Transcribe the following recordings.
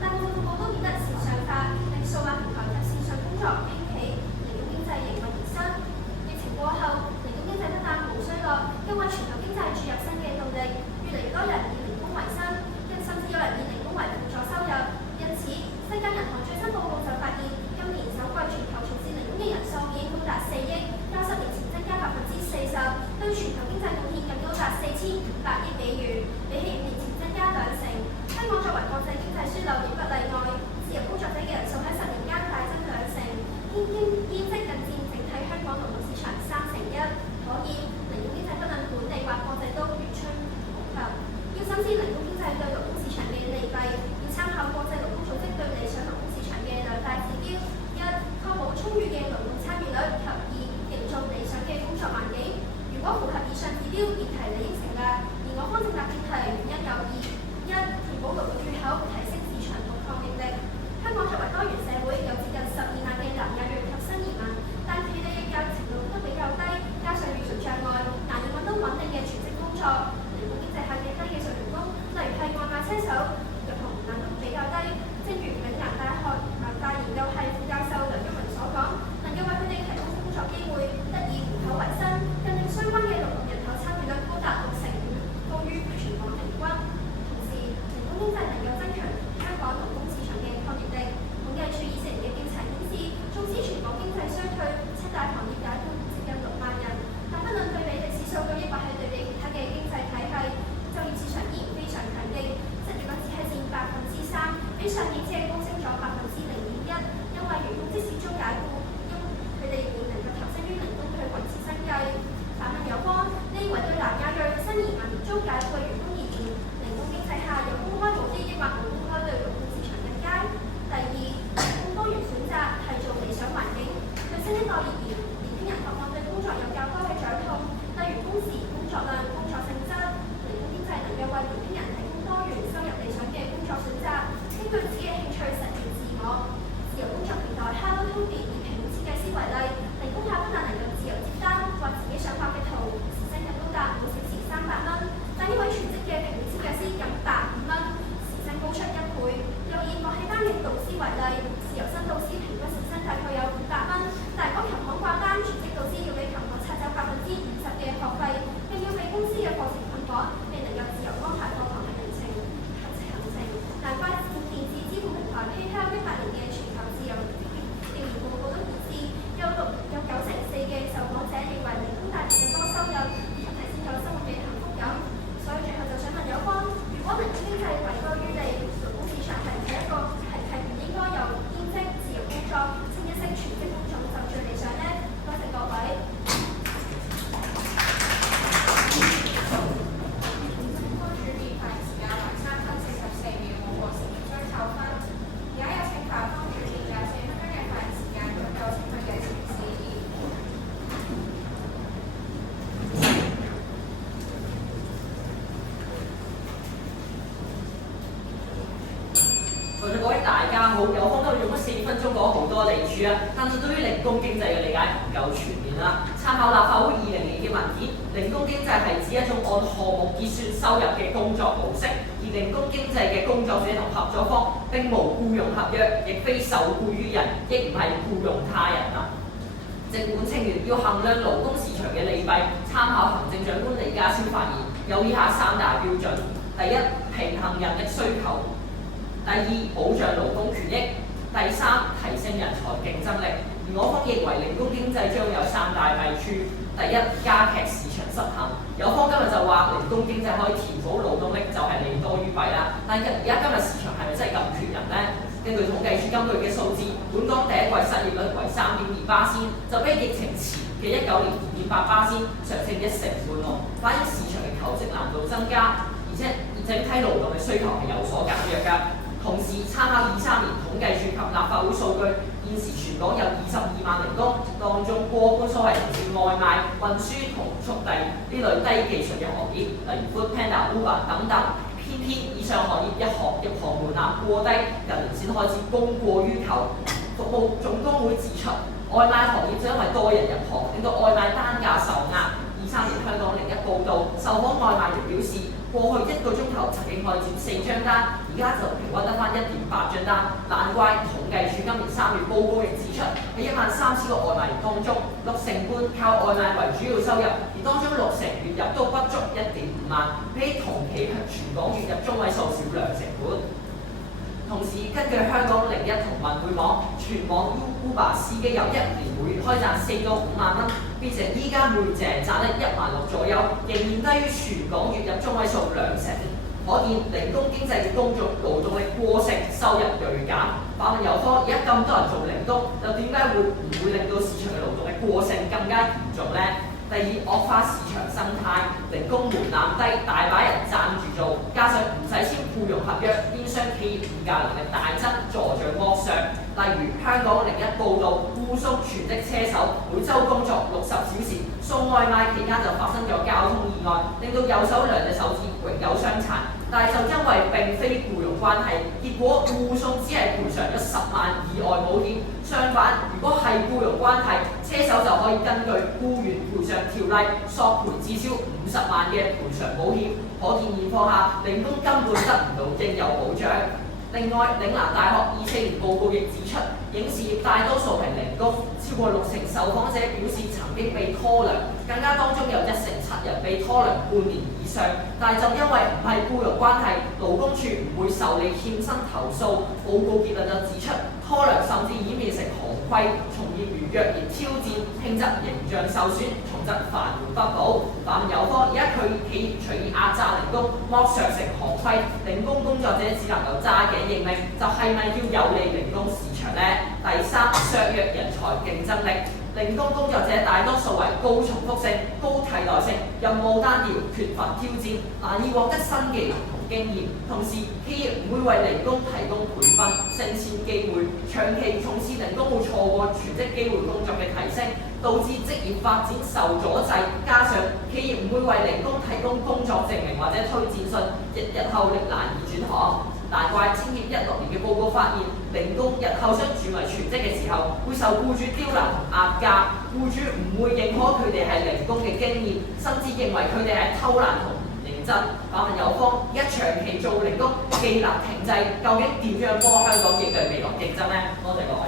大部分服務都變得時尚化， 0.1%，因為員工即使遭解僱，佢哋仍能夠投身於零工去維持生計。反問有關，你認為對南亞裔新移民遭解僱嘅員工而言，零工經濟下有公開勞資抑或冇公開對勞動市場更佳？第二，咁多元選擇係做理想環境，對新一代而言，年輕人渴望對工作有較高嘅掌控，例如工時、工作量、工作性質。零工經濟能夠為年輕人提供多元收入理想嘅工作選擇，根據自己嘅興趣實現自我。自由工作平台 Hello Toby 以平面設計師為例，零工客不但能夠自由接單，畫自己想畫嘅圖，時薪更高達每小時300蚊，但呢位全職嘅平面設計師僅150蚊，時薪高出1倍。又以樂器班嘅導師為例，自由身導師平均時薪大概有500蚊，但如果琴行掛單，全職導師要俾琴行拆走50%嘅學費，更要俾公司嘅課程捆綁，未能夠自由安排課堂嘅行程。難怪電子支付平台 PayPal 18年嘅全球自由調研報告都顯示，有94%嘅受訪者認為零工帶來更多收入，以及提升咗生活嘅幸福感。所以最後就想問有關，如果零工經濟位居於地，勞工市場係唔應該由兼職自由工作，清一色全職工種就最理想呢？多謝各位。各位大家好，有方今日用咗4分鐘講好多利處啊，但係對於零工經濟嘅理解唔夠全面啦。參考立法會20年嘅文件，零工經濟係指一種按項目結算收入嘅工作模式，而零工經濟嘅工作者同合作方並無僱傭合約，亦非受僱於人，亦唔係僱傭他人啊。儘管稱員要衡量勞工市場嘅利弊，參考行政長官李家超發言，有以下3大標準：第一，平衡人力需求。第二，保障勞工權益；第三，提升人才競爭力。而我方認為零工經濟將有3大弊處。第一，加劇市場失衡。有方今日就話零工經濟可以填補勞動力，就係利多於弊啦。但係而家今日市場係咪真係咁缺人呢？根據統計處今個月嘅數字，本港第一季失業率為3.2%，就比疫情前嘅19年2.8%上升1成半喎，反映市場嘅求職難度增加，而且整體勞動嘅需求係有所減弱㗎。同時參考23年統計處及立法會數據，現時全港有22萬零工，當中過半數係從事外賣、運輸同速遞呢類低技術嘅行業，例如 Foodpanda、Uber 等等。偏偏以上行業入行門檻過低，近年先開始供過於求。服務總工會指出，外賣行業就因為多人入行，令到外賣單價受壓。23年香港01報導，受訪外賣員表示，過去1個鐘頭曾經可以接4張單，而家就平均得返1.8張單。難怪統計處今年3月報告亦指出，喺13000個外賣員當中，65%靠外賣為主要收入，而當中60%月入都不足1.5萬，比同期全港月入中位數少2成半。同時，根據香港01同文匯網，全網 Uber 司機由1年每月開賺4到5萬蚊，變成依家每月淨係賺得16000左右，仍然低於全港月入中位數2成。可見零工經濟嘅勞動力過剩，收入銳減。反問有方，而家咁多人做零工，又點解唔會令到市場嘅勞動力過剩更加嚴重呢？第二，惡化市場生態，零工門檻低，大把人爭住做，加上唔使簽僱傭合約，變相企業議價能力大增，助長剝削。例如香港01報導，護送全職車手每週工作60小時，送外賣期間就發生咗交通意外，令到右手2隻手指永久傷殘。但係就因為並非僱傭關係，結果護送只係賠償咗10萬意外保險。相反，如果係僱傭關係，車手就可以根據僱員賠償條例索賠至少50萬嘅賠償保險。可見現況下，零工根本得唔到應有保障。另外，嶺南大學24年報告亦指出，影視業大多數係零工，超過60%受訪者表示曾經被拖糧，更加當中有1成7人被拖糧半年以上，但係就因為唔係僱傭關係，勞工處唔會受理欠薪投訴。報告結論就指出，拖糧甚至演變成行規，從業員若然挑戰，輕則形象受損，重則飯碗不保。反問有方，而家佢企業隨意壓榨零工，剝削成行規，零工工作者只能夠揸頸認命，就係咪叫有利零工市場呢？第三，削弱人才競爭力。零工工作者大多數為高重複性、高替代性、任務單調、缺乏挑戰，難以獲得新技能同經驗。同時，企業唔會為零工提供培訓、升遷機會，長期從事零工會錯過全職機會工作嘅提升，導致職業發展受阻滯。加上企業唔會為零工提供工作證明或者推薦信，日後力難以轉行。難怪青協16年嘅報告發現，零工日後想轉為全職嘅時候，會受僱主刁難同壓價，僱主唔會認可佢哋係零工嘅經驗，甚至認為佢哋係偷懶同唔認真。反問有方，而家長期做零工，技能停滯，究竟點樣幫香港應對未來競爭呢？多謝各位。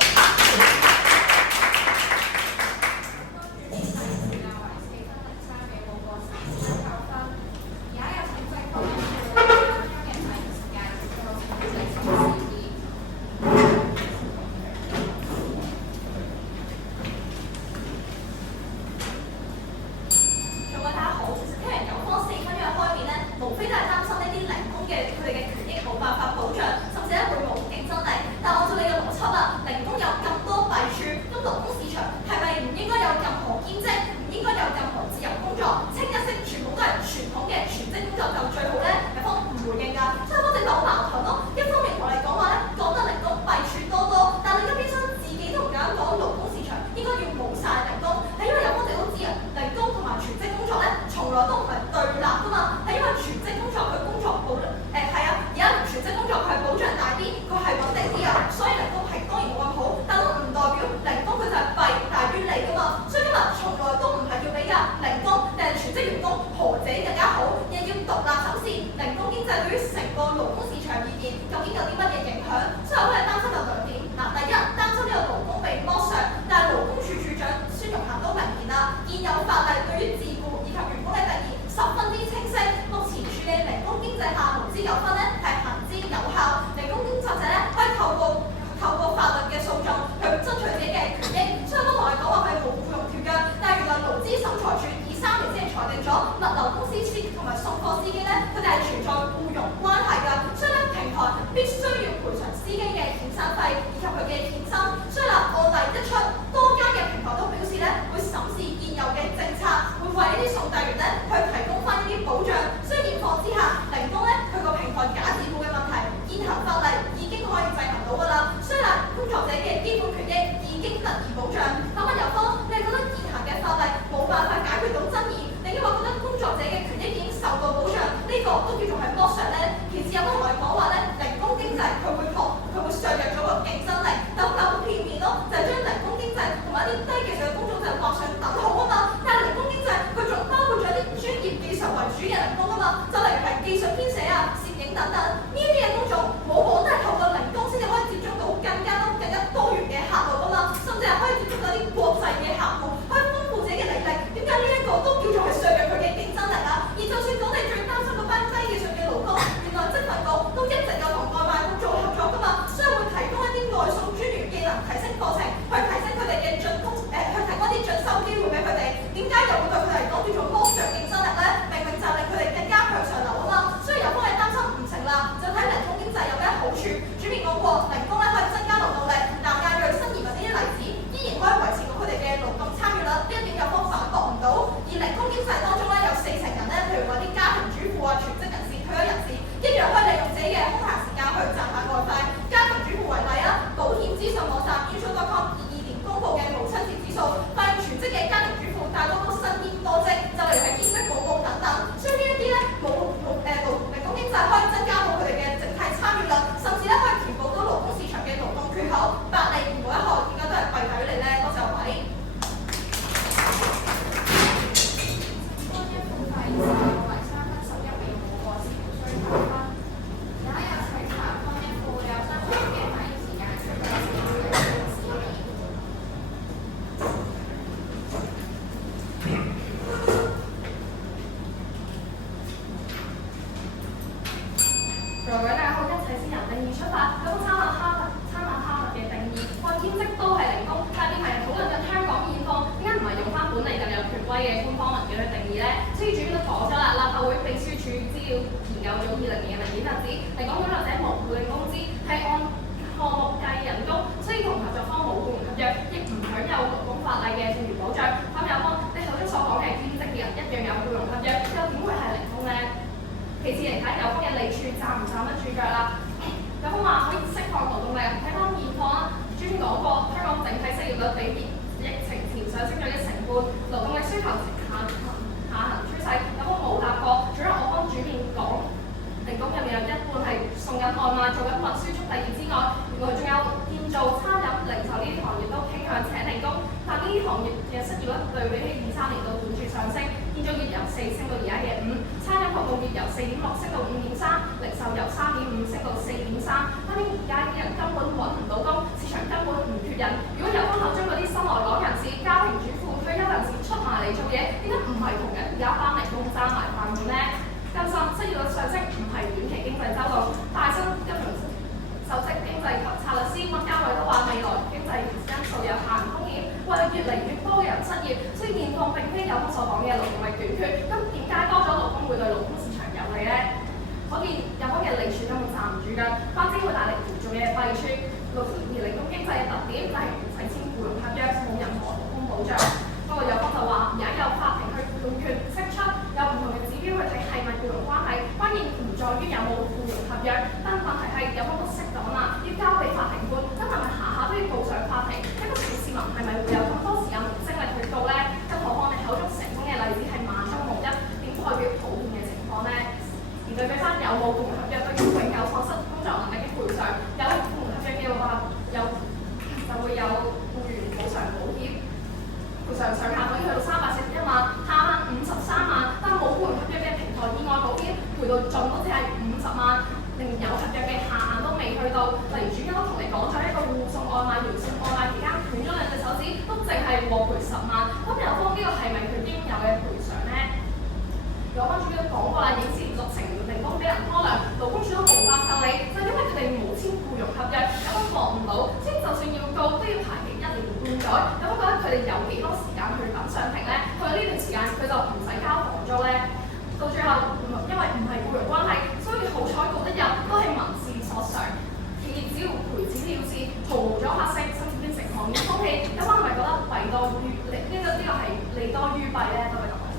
其實有冇同佢講話咧？零工經濟佢會削弱咗個競爭力，但由4.6升到5.3，零售由3.5升到4.3。當然而家啲人根本揾唔到工，市場根本唔缺人。如果有方法將嗰啲新來港人士、家庭主婦、退休人士出埋嚟做嘢，點解唔係同人而家翻嚟工爭埋飯碗呢？更深，失業率上升唔係短期經濟周期，大新金融首席經濟及策略師溫家偉都話未來經濟因素有限風險，為越嚟越多嘅人失業，所以現況並非有所講嘅勞動力短缺。咁點解多咗勞工會對勞工市場有利呢？可見有方嘅利處根本站唔住㗎，發展會大力扶助嘅弊處。而零工經濟嘅特點就係唔使簽僱傭合約，冇任何勞工保障。不過有方就話而家有法庭去判決釋出，有唔同嘅指標去睇係咪僱傭關係，關鍵唔在於有冇僱傭合約，但問題係有方都識講啦，要交俾法庭判，真係咪下下都要告上法庭？一個小市民係咪會有咁多時間同精力去告呢？更何況你口中成功嘅例子係萬中無一，點代表普遍嘅情況呢？而對比翻有冇僱傭合約對於永久喪失工作能力嘅賠償，有僱傭合約嘅話，就會有僱員補償保險。賠償上限可以去到341萬，下限53萬，但冇僱傭合約嘅平台意外保險賠到盡都只係50萬，連有合約嘅下限都未去到。例如主角都同你講咗一個護送外賣，遙送外賣期間斷咗2隻手指，都淨係獲賠10萬。咁有方呢個係咪佢應有嘅賠償呢？有方主角講過啦，影視6成零工俾人拖糧，勞工處都無法受理，就因為佢哋冇簽僱傭合約，有方獲唔到，所以就算要告都要排期1年半載。有方覺得佢哋有幾多時間去等上庭呢？佢呢段時間佢就唔使交房租呢。到最後因為唔係僱傭關係，所以好彩告得入都係民事索償。企業只要賠錢了事，毫無阻嚇性，甚至變成行業風氣。有方係咪覺得弊多於利？呢個係利多於弊呢？多謝各位。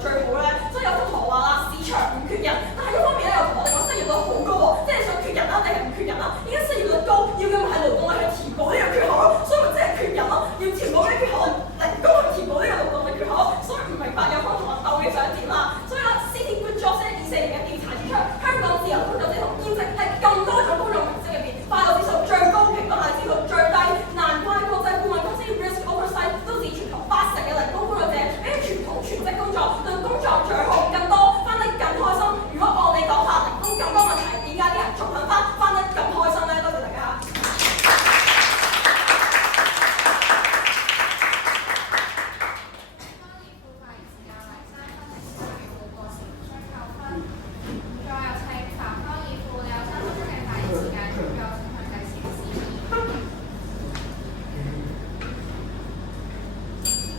最好咧，所以有幅圖話啦，市場唔缺人，但係一方面咧又同我哋講失業率好高喎，即係調查指出，香港自由工作者同兼職係咁多種工作形式入邊，快樂指數最高，平均係指數最低。難怪國際顧問公司 Risk Oversight 都指全球80%嘅零工工作者比起傳統全職工作對工作最好更多，翻得更開心。如果按你講法，零工咁多問題，點解啲人仲肯翻得咁開心呢？多謝大家。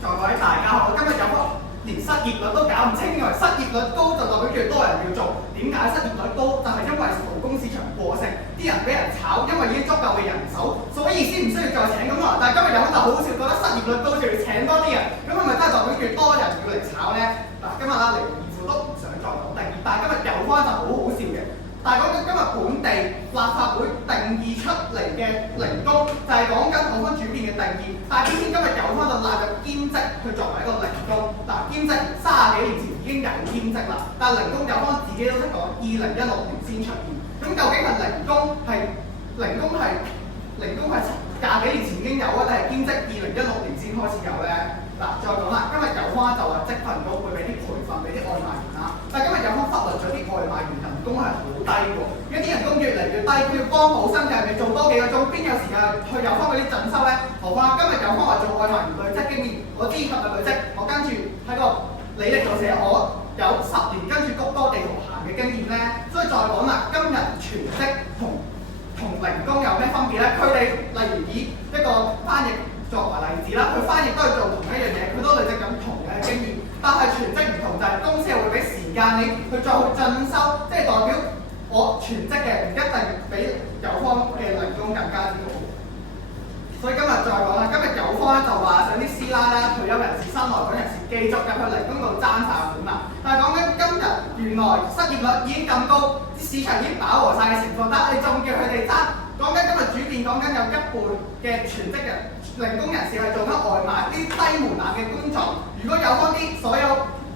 各位大家好，今日有個連失業率都搞唔清，因為失業率高就代表越多人要做。點解失業率高？就係因為勞工市場過剩，啲人俾人炒，因為已經足夠嘅人手，所以先唔需要再請咁啊。但係今日有就好好笑，覺得失業率高就要請多啲人，咁係咪真係代表越多人要嚟炒呢？嗱，今日啦，離唔負都唔想再講定義，但係今日有翻就好好笑嘅。但係講緊今日本地立法會定義出嚟嘅零工，就係講緊我方轉變嘅定義。但係偏偏今日有翻就納入兼職去作為一個零工。嗱，兼職30幾年前已經有兼職啦，但係零工有方自己都識講，2016年先出現。咁究竟係零工係廿幾年前已經有啊，定係兼職2016年先開始有呢？嗱，再講啦，今日有方就話積分局會俾啲培訓俾啲外賣員啦，但係今日有方忽略咗啲外賣員人工係好低喎，因為啲人工越嚟越低，佢要幫補薪嘅係咪做多幾個鐘，邊有時間去有方嗰啲進修呢？何況今日有方話做外賣員累積經驗，我知係咪累積？我跟住喺個履歷度寫我有10年跟住谷多地圖行嘅經驗呢。所以再講啦，今日全職同零工有咩分別呢？佢哋例如以一個翻譯作為例子啦，佢翻譯都係做同一樣嘢，佢都累積緊同樣嘅經驗，但係全職唔同就係公司係會俾時間你去再去進修，即係代表我全職嘅唔一定比有方嘅零工更加之好。所以今日再講啦，今日有方咧就話想啲師奶啦、退休人士、新來港人士繼續入去零工度爭飯碗啦。但係講緊今日原來失業率已經咁高，啲市場已經飽和晒嘅情況，但係你仲叫佢哋爭？講緊今日轉變，講緊有一半嘅全職人零工人士係做緊外賣呢啲低門檻嘅工作。如果有方啲所有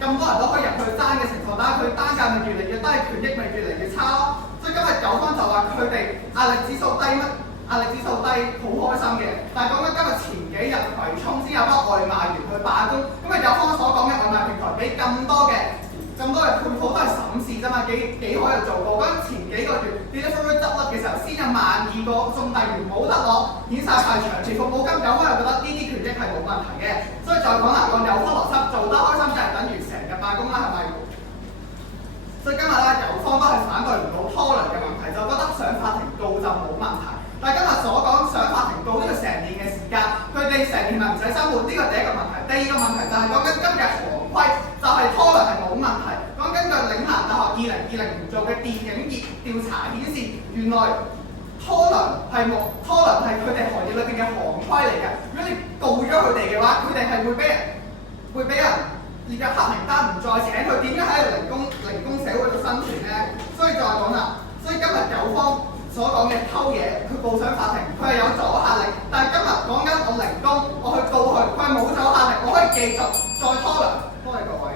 咁多人都可以入去爭嘅情況，但係佢單價咪越嚟越低，權益咪越嚟越差咯。所以今日有方就話佢哋壓力指數低乜？壓力指數低，好開心嘅。但係講緊今日前幾日葵涌先有班外賣員去罷工，咁啊有方所講嘅外賣平台俾咁多嘅配套都係審視啫嘛，幾可有做過。嗰陣前幾個月Deliveroo執笠嘅時候，先有12000個送遞員冇得攞，遣散費長期服務金，有方又覺得呢啲權益係冇問題嘅。所以再講啦，按有方邏輯做得開心，就係等於成日罷工啦，係咪？所以今日啦，有方都係反對唔到拖糧嘅問題，就覺得上法庭告就冇問題。但係今日所講上法庭告呢個成年嘅時間，佢哋成年咪唔使生活，呢個第一個問題。第二個問題就係講緊今日行規，就係拖糧係冇問題。講根據嶺南大學2020年做嘅電影業調查顯示，原來拖糧係佢哋行業裏邊嘅行規嚟嘅。如果你告咗佢哋嘅話，佢哋係會俾人列入黑名單，唔再請佢。點樣喺零工社會度生存呢？所以再講啦，所以今日有方所講嘅偷嘢，佢告上法庭，佢係有阻嚇力。但係今日講緊我零工，我去告佢，佢係冇阻嚇力，我可以繼續再拖糧。多謝各位。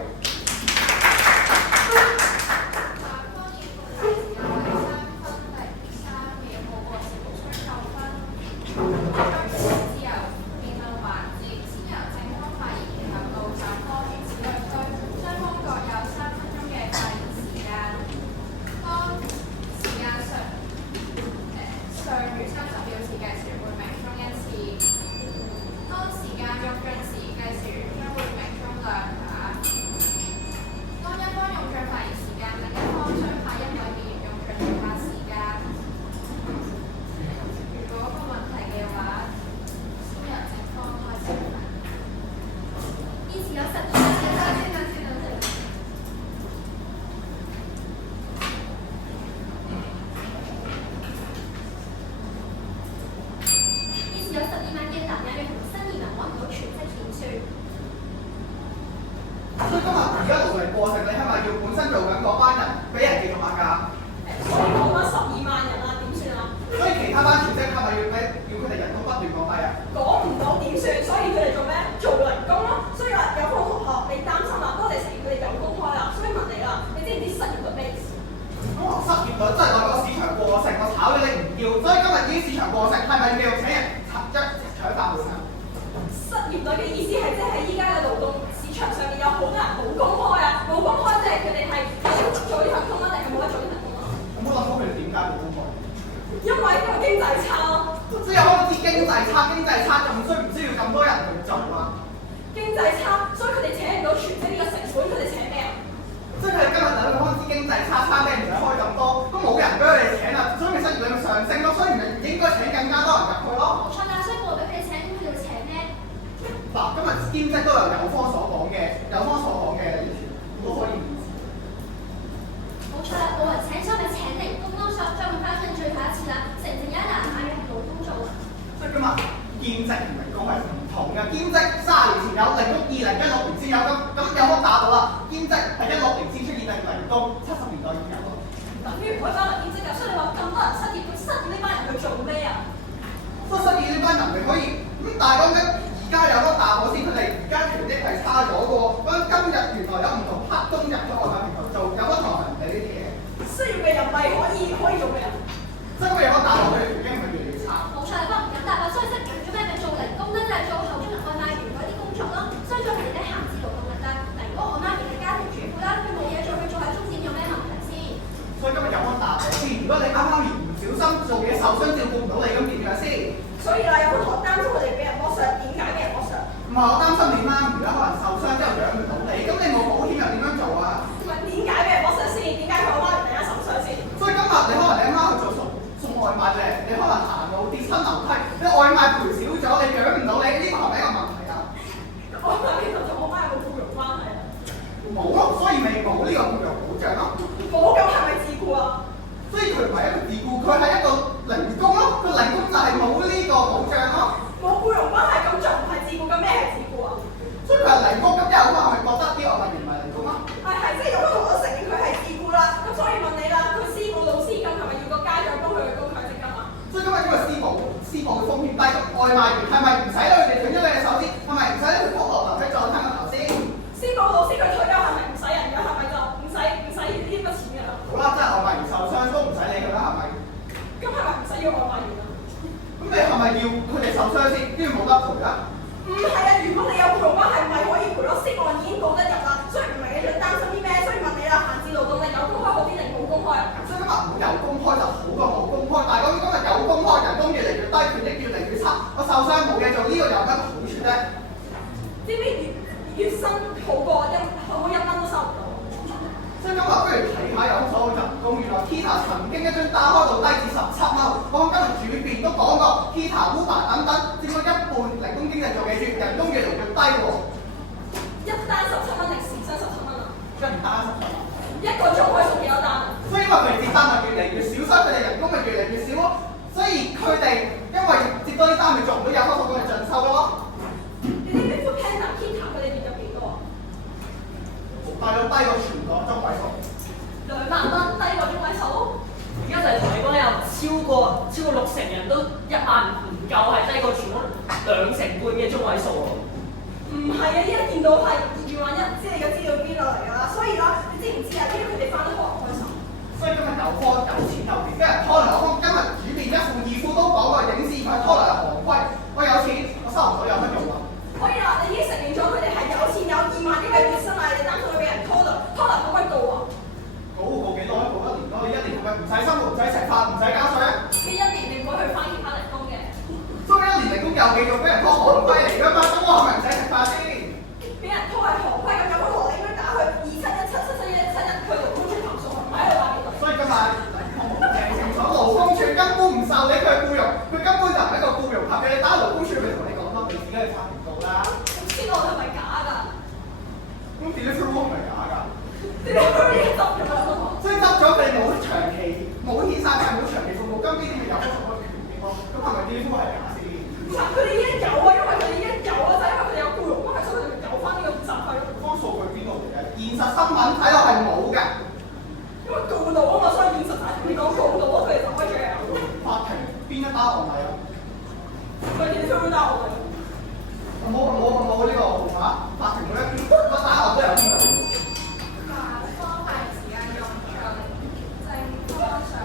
失業率率，即係代表個市場過剩，我炒咗你唔要，所以今日已經市場過剩，係咪繼續請人搶飯碗啊？失業率嘅意思係即係依家嘅勞動市場上面有好多人冇工開啊，冇工開即係佢哋係想做呢份工啊，定係冇得做呢份工啊？有冇諗過佢哋點解冇工開？因為經濟差咯。即係有開始經濟差，仲需唔需要咁多人去做啊？經濟差，所以佢哋請唔到全職呢個成本，佢哋請咩啊？即係佢哋今日兩個開始經濟差，餐廳唔使開咁多，都冇人俾佢哋請啦，所以咪失業率咪上升咯，所以咪應該請更加多人入去咯。冇錯啦，所以冇俾佢哋請，咁佢哋會請咩？嗱，今日兼職都有方所講嘅，都可以唔知。冇錯啦，冇人請，所以咪請零工咯，再問翻佢最後一次啦，成有一難買嘅勞工做啊。所以今日兼職同零工係唔同嘅，兼職30年前有，零工2016年先有，咁有冇打到啦？兼職係16年先出現定零工70年代已經有咯。等於唔可以翻嚟兼職㗎，所以你話咁多人失業，佢失業呢班人去做咩啊？所以失業呢班人咪可以咁，但係講緊而家有得打我先，佢哋而家權益係差咗嘅喎。咁今日原來有唔同黑工入咗外賣平台做，有乜同人哋呢啲嘢？失業嘅人咪可以做咩啊？即係佢有得打我，佢哋權益咪越嚟越差。冇錯，不過唔敢答啊，所以即係揀咗咩咪做零工咧，就係做後中外賣員嗰啲工作咯，所以做佢哋啲閒置勞動力啦。嗱，如果我媽咪係家庭主婦啦，佢冇嘢做，佢做下中點有咩問題先？所以今日有得打我先。如果你啱啱唔小心做嘢受傷，照顧唔到你，咁點樣先？所以啦，有好多人擔心佢哋俾人剝削，點解俾人剝削？唔係我擔心你媽咪啦，可能受傷之後養唔到你，咁你冇保險又點樣做啊？唔係點解俾人剝削先？點解佢阿媽突然間受傷先？所以今日你可能你阿媽去做送外賣嘅，你可能行路跌親樓梯，你外賣賠少咗，你養唔到你，呢個係咪一個問題啊？我媽其實同我媽有冇僱傭關係啊？冇咯，所以咪冇呢個僱傭保障咯。冇咁係咪自僱啊？所以佢唔係一個自僱，佢係一個零工咯。個零工就係冇呢個保障咯。冇僱傭關係咁就唔係自僱，咁咩係自僱啊？所以佢係零工，咁有可能係覺得啲外賣員唔係零工啊？係即係有同我承認佢係自僱啦。咁所以問你啦，佢私募老師咁係咪要個家長幫佢去供強積金啊？所以今日因為私募嘅風險低，咁外賣員係咪唔使佢哋斷咗你嘅手先？係咪唔使佢撲落樓梯再吞個頭先？私募老師佢退休係咪唔使人㗎？係咪就唔使呢筆錢㗎啦？好啦，即係外賣員受傷都唔使理佢啦，係咪？咁係咪唔使要外賣員啊？咁你係咪要佢哋受傷先，跟住冇得賠啊？唔係啊，如果你有僱傭關係，唔係可以賠咯。涉案已經告得入啦，所以唔係你最擔心啲咩？所以問你啦，閒置勞動力有公開好啲定冇公開啊？所以今日唔有公開就好過冇公開，但係講今日有公開，人工越嚟越低，權益越嚟越差，我受傷冇嘢做，呢個有乜好處啫？知唔知月薪好過1蚊都收唔到？所以今日不如睇下有所謂人工，原來 Kita 曾經一張單開到低至17蚊，我今日主編都講過 Kita、Uber 等等，佔咗一半零工經濟做幾處，人工越嚟越低喎。一單17蚊定時薪17蚊啊？一單17蚊。一個鐘可以送幾多單啊？所以因為佢哋接單咪越嚟越少，所以佢哋人工咪越嚟越少咯。所以佢哋因為接多啲單咪做唔到有方所講嘅進修咯。你知唔知 Foodpanda、Kita 佢哋跌咗幾多啊？大約低過全個中位數。2萬蚊低過中位數？而家就係同你講，有超過60%人都1萬唔夠，係低過全港2成半嘅中位數喎。唔係啊！依家見到係2萬1，知你嘅資料邊度嚟㗎啦？所以啦，你知唔知啊？因為佢哋翻得好唔開心。所以今日有科有錢有權，跟人拖嚟有方，今日主編一副二副都講過影視佢拖嚟係行規。我有錢，我收唔到有乜用啊？可以啦，你已經承認咗佢哋係有錢有2萬億嘅月薪啦，你擔心佢俾人拖啦可唔可以告啊？告幾多？告1年咯，你1年係咪唔使生活、唔使食飯、唔使交稅啊？呢1年你唔會去翻其他地方嘅。所以1年零工又繼續俾人拖行規嚟㗎嘛，咁我係咪唔使食飯先？俾人拖係行規咁，有乜可能應該打去27177171去勞工處投訴啊？唔喺度打幾多？所以今日我冇聽清楚，勞工處根本唔受你佢僱傭，佢根本就唔係一個僱傭合約，你打勞工處咪同你講咯，你自己去查唔到啦。咁先我係咪假㗎？咁 delivery 唔係假㗎，你哋去呢執咗啦都。所以執咗佢冇長期冇遣散費冇長期服務金呢啲咪有乜所謂權益咯？咁係咪 delivery 係假先？佢哋已經有啊，因為佢哋已經有啊，就係因為佢哋有僱傭關係，所以佢哋有翻呢個遣散費咯。方數據邊度嚟嘅？現實新聞睇落係冇㗎。因為告到啊嘛，所以現實係同你講告到啊，佢哋就可以出嚟啊。法庭邊一單案例啊？佢哋都會打我哋。冇呢個號碼，法庭嗰一個單案都有邊個？方係時間用在正方上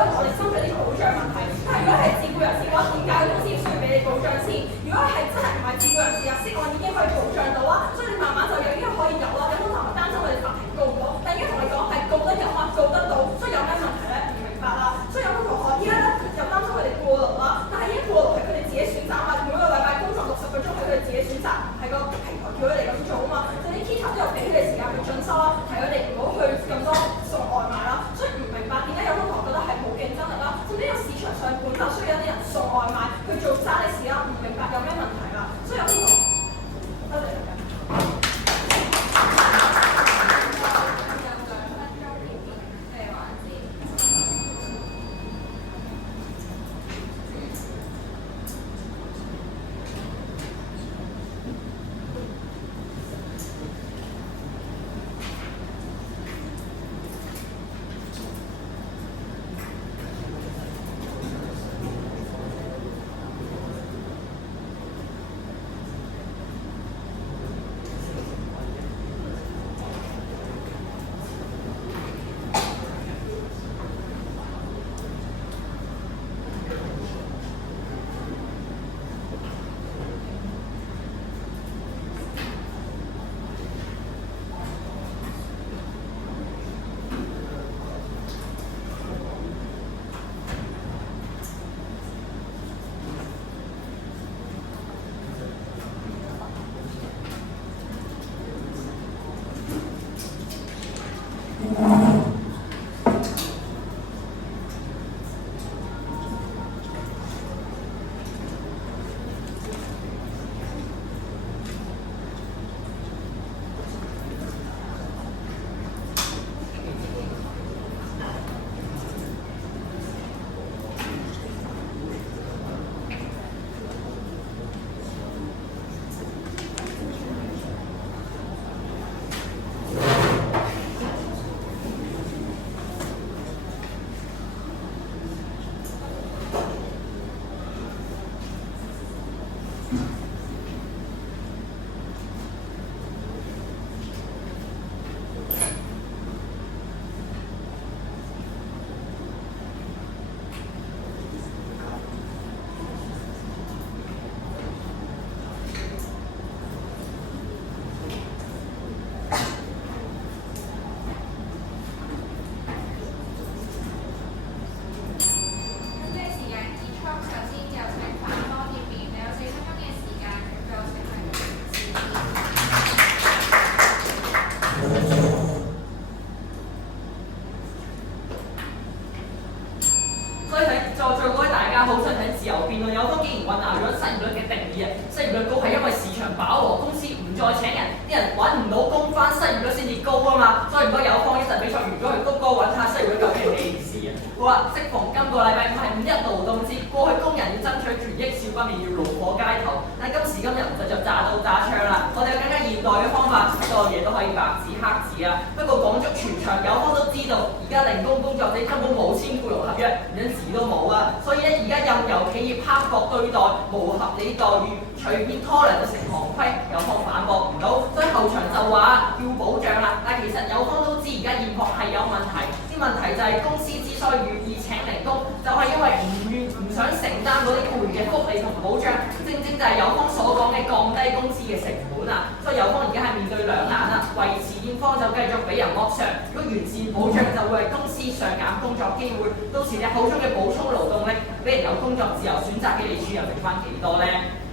係同我哋爭取啲保障問題。但係如果係自僱人士嘅話，點解公司需要俾你保障先？如果係真係唔係自僱人士啊，涉案已經可以保障到啦，所以你慢慢就已經可以有啦。有冇同學擔心我哋法庭告唔到？但係已經同你講係告得有啊，告得到，所以有咩問題咧？唔明白啦。所以有冇同學依家咧又擔心佢哋過勞啦？但係依家過勞係佢哋自己選擇啊嘛，每個禮拜工作60個鐘係佢哋自己選擇，係個平台叫佢哋咁做啊嘛。就啲 Kita 都有俾佢哋時間去進修啦，提佢哋唔好去咁多送外賣啦。所以唔明白點解有啲同學覺得係冇競爭力啦，甚至呢個市場上本就需要一啲人送外賣去做揸的士啦，唔明白有咩問題啦。所以有啲同學，多謝大家。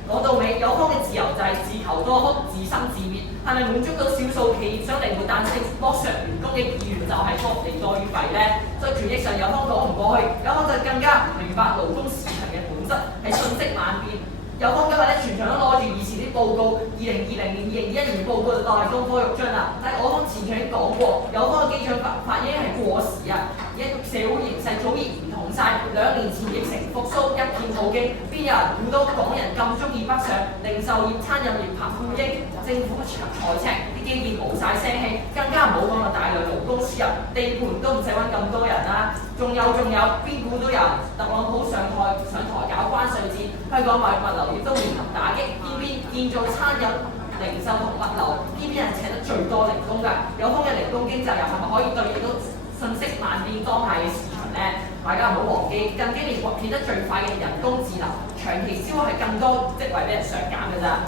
講到尾，有方嘅自由就係自求多福、自生自滅，係咪滿足到少數企業想靈活彈性剝削員工嘅意願就係福利多於弊呢？所以權益上有方講唔過去，有方就更加唔明白勞工市場嘅本質係瞬息萬變。有方今日咧全場都攞住以前啲報告，2020年、2021年報告就當係功課玉章啦。但係我方前場已經講過，有方嘅機長法已經係過時啊！而家社會形勢早已唔同晒，2年前疫情復甦一片好景，邊有人估到港人咁中意北上？零售業、餐飲業彭富英，政府財赤，啲基建冇晒聲氣，更加唔好講話大量勞工輸入，地盤都唔使揾咁多人啦。仲有，邊估都有特朗普上台搞關稅戰，香港物流業都面臨打擊，偏建造、餐飲、零售同物流，邊人請得最多零工㗎？有方嘅零工經濟又係咪可以對應到瞬息萬變當下嘅市場呢？咁大家唔好忘記，近幾年崛起得最快嘅人工智能，長期只會係更多職位俾人削減嘅咋。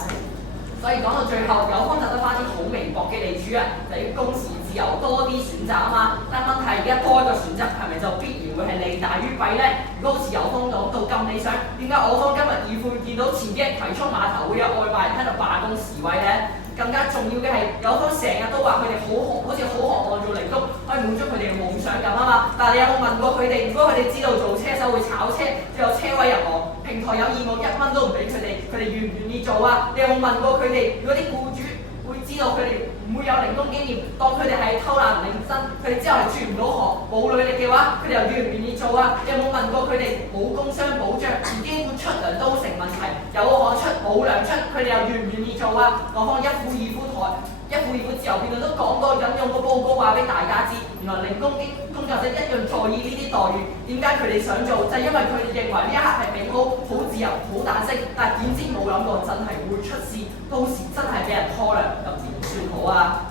所以講到最後，有方就得翻啲好微薄嘅利處啊，就要工時自由多啲選擇啊嘛。但問題而家多一個選擇，係咪就必然會係利大於弊呢？如果好似有方講到咁理想，點解我方今日議會見到前幾日葵涌碼頭會有外賣喺度罷工示威呢？更加重要嘅係，有方成日都話佢哋好似好渴望做零工，可以滿足佢哋嘅夢想咁啊嘛。但係你有冇問過佢哋？如果佢哋知道做車手會炒車，有車位入行，平台有義務1蚊都唔俾佢哋，佢哋願唔願意做啊？你有冇問過佢哋？如果啲僱主會知道佢哋唔會有零工經驗，當佢哋係偷懶領薪，佢哋之後係轉唔到行，冇履歷嘅話，佢哋又願唔願意做啊？你有冇問過佢哋冇工傷保障，連基本出糧都成問題，有行出冇糧出，佢哋又願唔願意做啊？我方一夫二夫自由辯論都講過，引用個報告話俾大家知，原來零工工作者一樣在意呢啲待遇。點解佢哋想做？就係因為佢哋認為呢一刻係美好、好自由、好彈性，但係點知冇諗過真係會出事，到時真係俾人拖糧，咁點算好啊？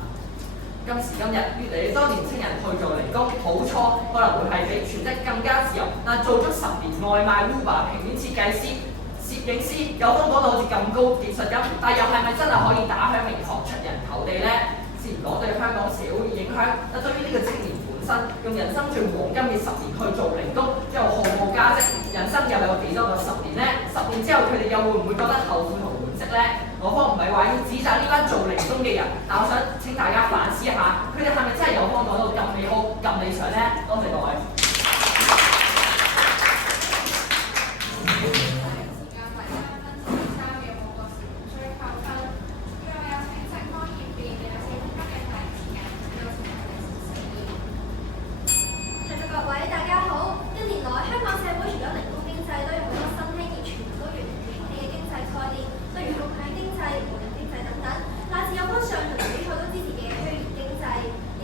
今時今日越嚟越多年青人去做零工，冇錯，可能會係比全職更加自由，但做足10年外賣、Uber、平面設計師、攝影師，有方講到好似咁高技術咁，但又係咪真係可以打響名堂、出人頭地呢？先唔講對香港社會影響，但對於呢個青年本身，用人生最黃金嘅10年去做零工，又毫無價值，人生又有幾多個10年呢？10年之後佢哋又會唔會覺得後悔同惋惜呢？我方唔係話要指責呢班做零工嘅人，但我想請大家反思一下，佢哋係咪真係有方講到咁美好、咁理想呢？多謝各位。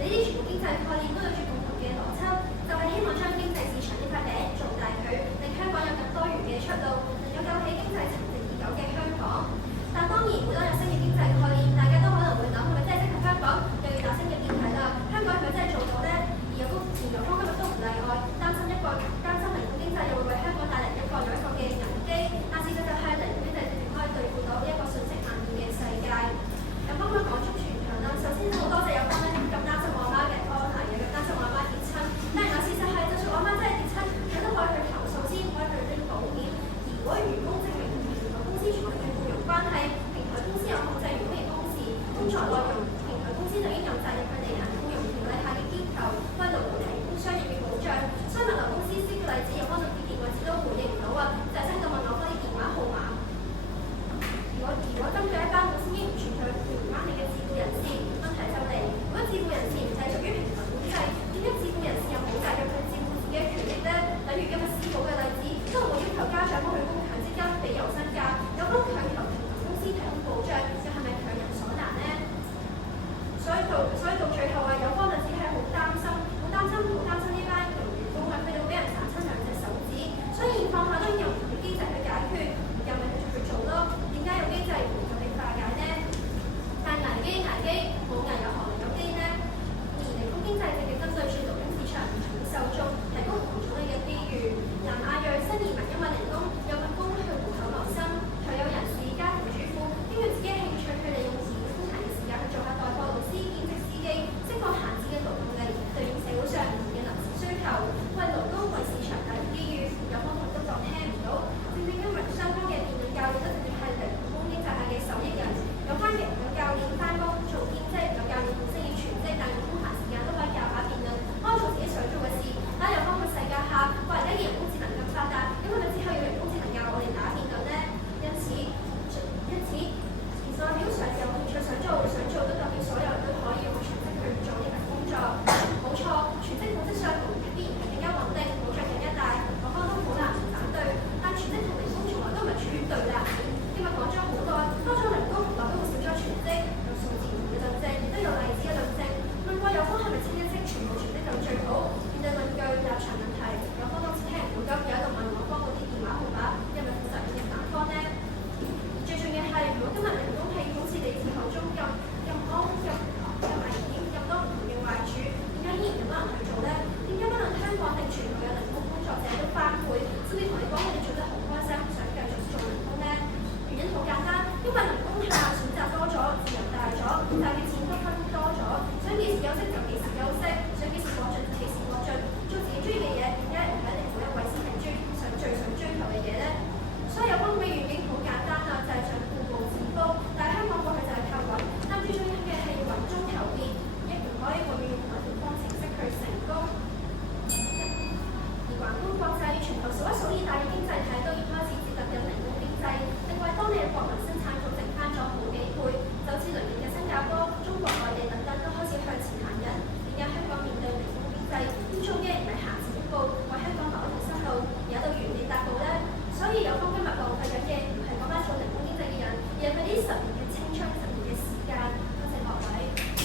呢啲全部經濟概念都有住共同嘅邏輯，就係數一數二大嘅經濟體都要開始接入人工經濟，令為當地嘅國民生產總值翻咗好幾倍。就似鄰近嘅新加坡、中國內地等等都開始向前行緊。點解香港面對人工經濟，要做嘅唔係行前一步，為香港留一條新路，而喺度原地踏步呢？所以有方今日浪費緊嘅唔係嗰班做人工經濟嘅人，而係佢啲10年嘅青春、10年嘅時間。多謝各位。呢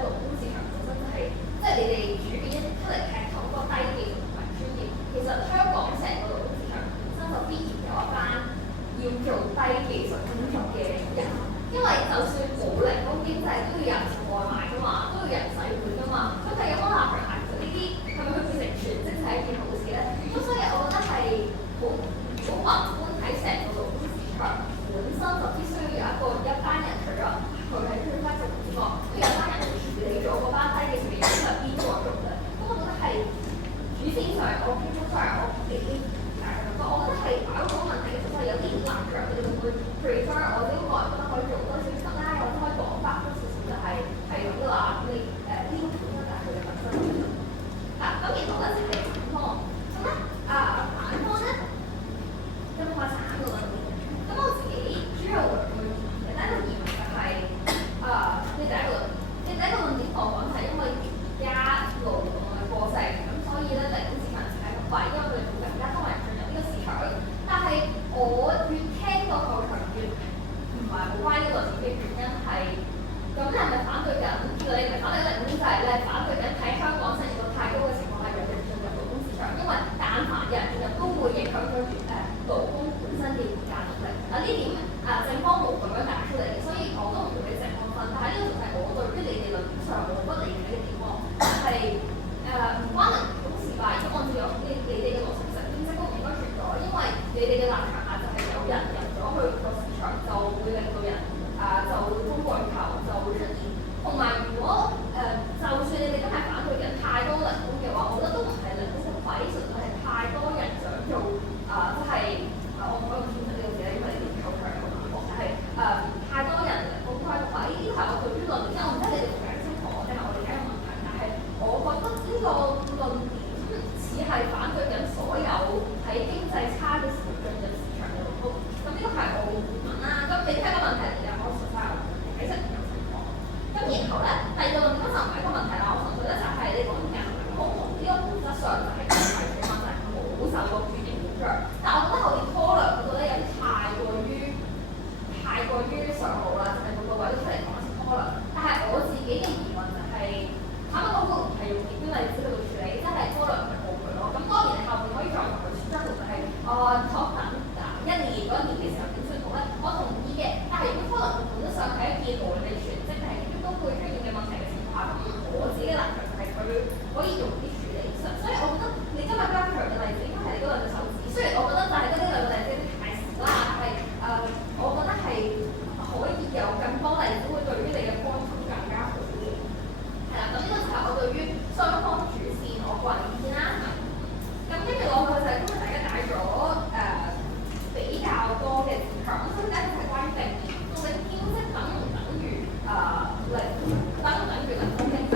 個本身就係佢嘅後咧，第二個論點就唔係一個問題啦，我純粹咧就係你講人工同呢個本質上就係唔係嘅嘛，就係冇受過專業保障。但係我覺得後面拖糧嗰度咧有啲太過於上腦啦，就係每個位都出嚟講一次拖糧。但係我自己嘅疑問就係、坦白講，嗰個唔係用極端例子去到處理，即係拖糧嘅報佢咯。咁當然你後面可以再同佢選擇就係拖等1年嗰1年嘅時候點算好咧？我同意嘅，但係如果拖糧本質上係一件無論你全職定係亦都會出現嘅問題嘅情況下，咁我自己嘅立場就係佢可以用啲處理上。所以我覺得你今日加強嘅例子應該係你嗰兩隻手指。雖然我覺得就係得呢兩個例子有啲太少啦，但係我覺得係可以有更多例子會對於你嘅幫助更加好嘅。係啦，咁呢個就係我對於雙方主線我個人意見啦。咁跟住落去就係今日大家解咗比較多嘅字強，所以第一個係關於定義，到底兼職等唔等於等唔等於零工經濟？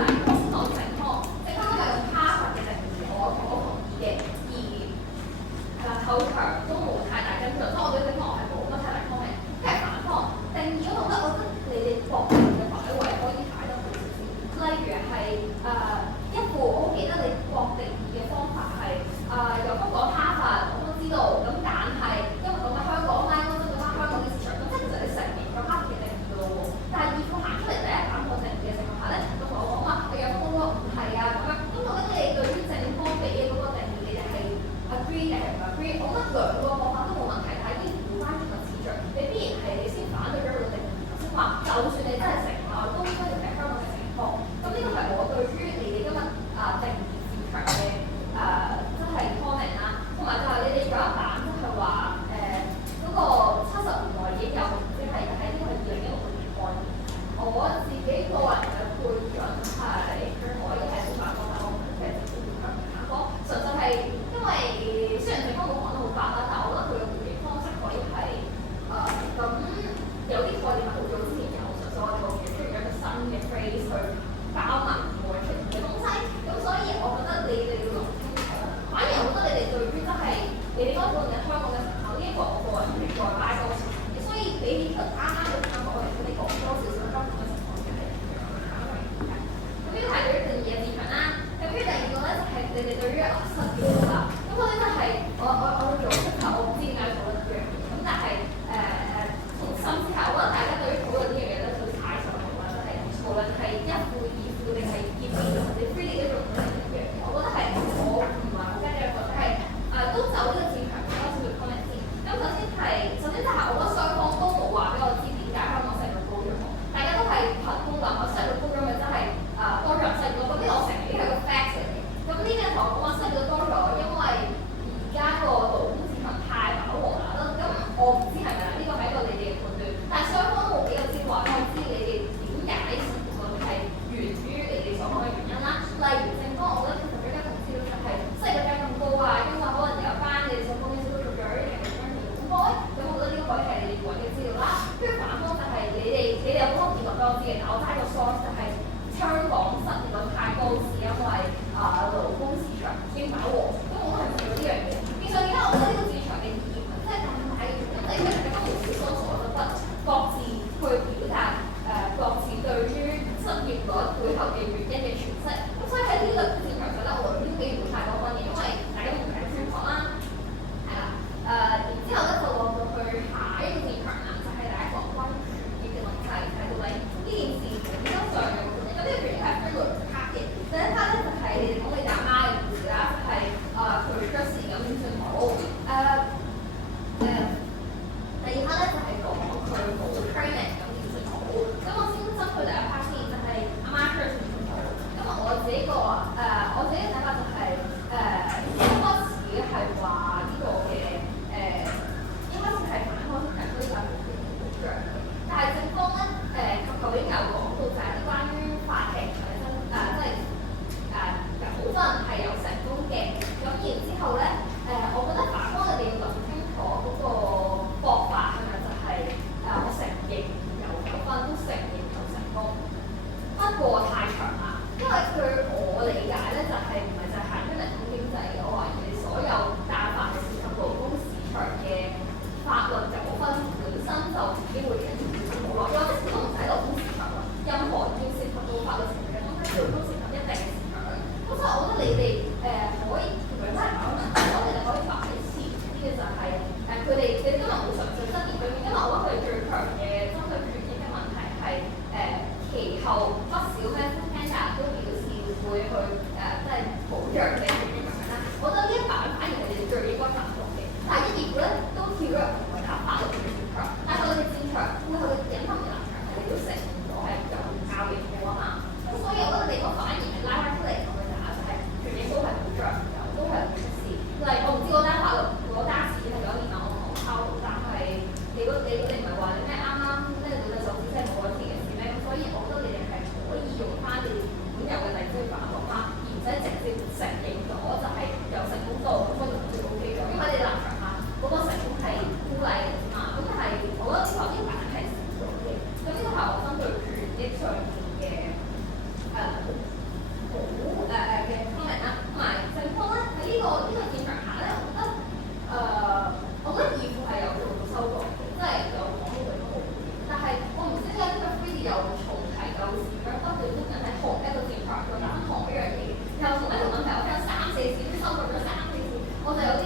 我先講正方都係用哈佛嘅定義，我同意嘅，而後場都冇太大跟進，所以我對正方我係冇乜太大 comment。跟住反方定義嗰度咧，我覺得你哋博定嘅擺位可以擺得好少少，例如係一副我好記得你博定義嘅方法係由香港哈佛我都知道，咁但係因為講緊香港啦，講緊香港嘅市場，咁即係其實你承認咗哈佛嘅定義㗎咯喎。但係二副行出嚟第一版個定義嘅情況下咧，就同我講話你有風咯，唔係啊咁樣。咁我覺得你哋對於正方俾嘅嗰個定義，你哋係 agree 定係唔 agree？我覺得兩個方法都冇問題，但係呢調翻轉個市場，你必然係你先反對咗佢個定義。頭先話，就算你真係成效，都應該要睇香港嘅情況。咁呢個係我對於你哋今日定義市場嘅即係 comment 啦，同埋就係你哋有一版即係話嗰個70年代已經有，即係喺呢個2016年概念。我自己個人嘅背景係可以係小辦公室，我唔係政府強嘅辦公，純粹係因為雖然政府冇講得好白啦，但係我覺得佢嘅回應方式可以係咁有啲概念係好早之前有，純粹我哋後期出現一個新嘅 phrase 去包文會出現嘅東西，咁所以我覺得你哋要諗清楚。反而我覺得你哋對於真係你哋嗰個嘅香港嘅成效，呢一個我個人係再拉多少少嘅，所以比起啱啱嘅香港，我哋講多少少香港嘅情況嘅係考慮嘅。咁呢個係對於定義嘅市場啦。咁於第二個咧就係你哋對於失業啦。咁嗰啲真係我做出頭，我唔知點解做得呢樣嘢。咁但係從心之下，我覺得大家對於討論呢樣嘢咧，就太上頭啦，真係無論係一副二副定係二副或者 free 都做唔到呢樣嘢。我覺得係我唔係好跟嘅，或者係都就呢個市場多少少 comment 先。咁首先就係我覺得雙方都冇話俾我知點解香港成日高咗，大家都係憑空諗，我成日高咗咪真係多咗人失業咯。咁呢個我承認呢係個 fact 嚟嘅。咁呢邊同我講話失業多咗，因為而家個勞工市場太飽和啦。咁我唔知係咪啦，呢個係一個你哋嘅判斷。但係雙方都冇俾我知話俾我知你哋點解失業率係源於你哋所講嘅原因啦。例如正方，我覺得其實比較同資料就係失業率咁高啊，因為可能有一班你哋所講嘅少數族裔係咁樣而公開，咁我覺得呢個可以係你哋揾嘅資料啦。跟住反方就係你哋有好多字幕俾我知嘅，但我齋個 source 就係香港失業率太高，是因為勞工市場已經飽和。咁我都係做咗呢樣嘢。變相而家我覺得呢個市場嘅意義即係咁大嘅原因，就係因為大家冇少 source，我覺得各自去表達各自對於失業率背後嘅原因嘅詮釋。咁所以喺呢個市場上咧，我呢幾唔會太多分嘅，因為大家都唔係專業啦。係啦，然之後咧就落到去下一個市場啦，就係第一個關於權益嘅問題，係到底呢件事本身上有冇權益？咁呢個權益係分兩 part 嘅。第一 part 咧就係你哋講你哋阿媽嘅故事啦，就係佢出事咁點算好？第二 part 咧就係講佢冇 training 咁點算好？咁我先針對第一 part 先，就係阿媽出事點算好？咁我自己嘅睇法就係一開始係話呢個嘅應該係反方人都有權保障嘅，但係正方咧究竟有講到就係關於法庭係真即係糾紛係有成功嘅，咁然之後咧我覺得反方你哋要諗清楚嗰個駁法係咪就係我承認有糾紛，都承認有成功，不過太長啦，因為據我理解咧就係唔係就係行出人工經濟嘅，我懷疑你所有但凡係涉及勞工市場嘅法律糾紛本身就已經會引致到冇落，或者都唔使勞工市場啦，任何要涉及到會去即係保障你嘅權益咁樣啦。我覺得呢一版反而係你哋最應該反覆嘅。但係一二股咧都跳咗入同埋打法律嘅戰場，但係佢哋戰場背後嘅隱含嘅立場係你都承認咗係有拗嘅嘢啊嘛。咁所以我覺得你嗰反而係拉翻出嚟咁去打，就係權益都係保障有，都係會出事。例如我唔知嗰單法律嗰單事係有一年我同我抄，但係你唔係話你咩啱啱咩兩隻手指即係冇一次嘅事咩？咁所以我覺得你哋係可以用翻你本有嘅例子去反駁翻，而唔使直接承認咗就係有成功度，咁就最 OK 咗。因為你立場下嗰個成功係鼓勵嘅啫嘛。咁係我覺得呢個版係少咗嘅。咁呢個係我針對權益上面嘅好嘅 comment 啦，同埋正方咧喺呢個戰場下咧，我覺得義父係有做到修改嘅，即係有講到佢都好嘅。但係我唔知點解呢個 free 又重提舊事咁不斷都緊喺同一個戰場再打同一樣嘢，然後同一條問題我聽咗3-4次都修改咗3-4次，我就有啲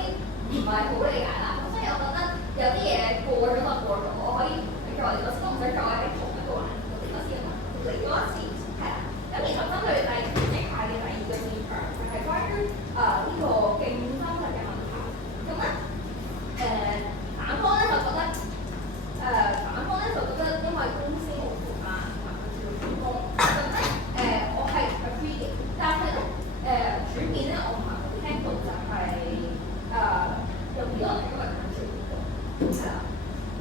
唔係好理解啦。咁所以我覺得有啲嘢過咗就過咗，我可以唔再嚟多次，都唔使再喺同一個環境度嚟多次啊嘛，嚟多一次係啦。咁然後針對第權益下嘅第二個戰場就係關於呢個競爭力嘅問題。咁咧反方咧就覺得因為公司好負擔同埋佢要轉工，咁咧我係 agree 嘅，但係咧轉變咧我唔係好聽到就係有幾多人因為咁轉工，係啦，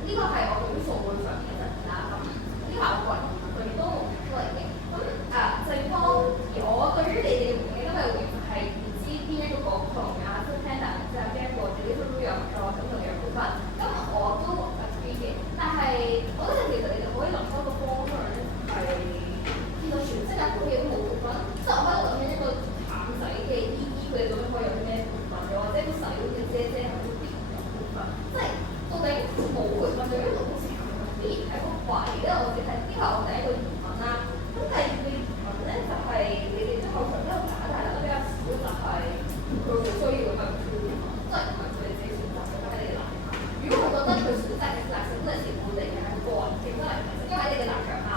呢個係我對於數據上面嘅質疑啦。咁呢個我個人佢亦都冇提出嚟嘅。咁正方而我對於你哋嘅回應今日嘅回應係唔知邊一個同啊 Foodpanda 即係邊一個自己都有合作咁同樣股份，咁我都 agree 嘅。但係我覺得其實你哋可以諗多個方向咧，係見到全職嘅股票都冇股份，即係我喺度諗緊一個淡仔嘅姨姨，佢哋究竟可以有啲咩股份，又或者啲細嗰啲姐姐係會點有股份？即係到底冇股份對於勞工市場必然係個壞咧？我哋係呢個係我第一個疑問啦。咁第二個疑問咧就係你哋都後場一路打，但係打得比較少，就係佢好需要咁樣嘅股份，即係唔係佢哋自己選擇嘅，喺你哋立場。如果佢覺得佢選擇嘅立場都係全部嚟嘅，係個人競爭力提升，因為喺你嘅立場下，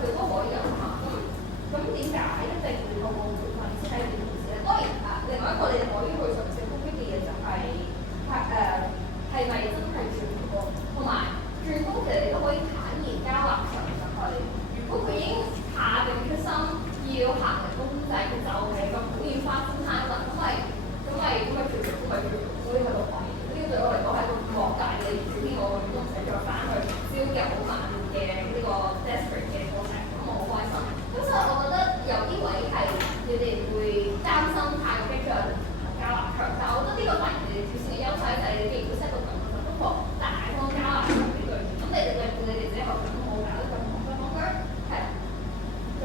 佢都可以有嘛。咁點解一定要透過股份先係一件好事咧？當然另外一個你哋可以去嘗試攻擊嘅嘢就係係咪真係轉工，同埋轉工其實你都可以坦然交立場，就係如果佢已經下定決心要行人工經濟，佢就係咁討厭翻生產能，咁咪轉工咪轉工，所以喺度懷疑。呢個對我嚟講係一個莫大嘅轉變，我永遠都唔使再翻去朝9晚嘅呢個 desperate 嘅過程，咁我好開心。咁所以我覺得有啲位係你哋會擔心太過激進交立場，但係我覺得呢個反而你哋決勝嘅優勢就係你既然都 set 到咁嘅不過大方交立場俾佢，咁你哋自己後場都冇搞得咁講句講句，係啦。咁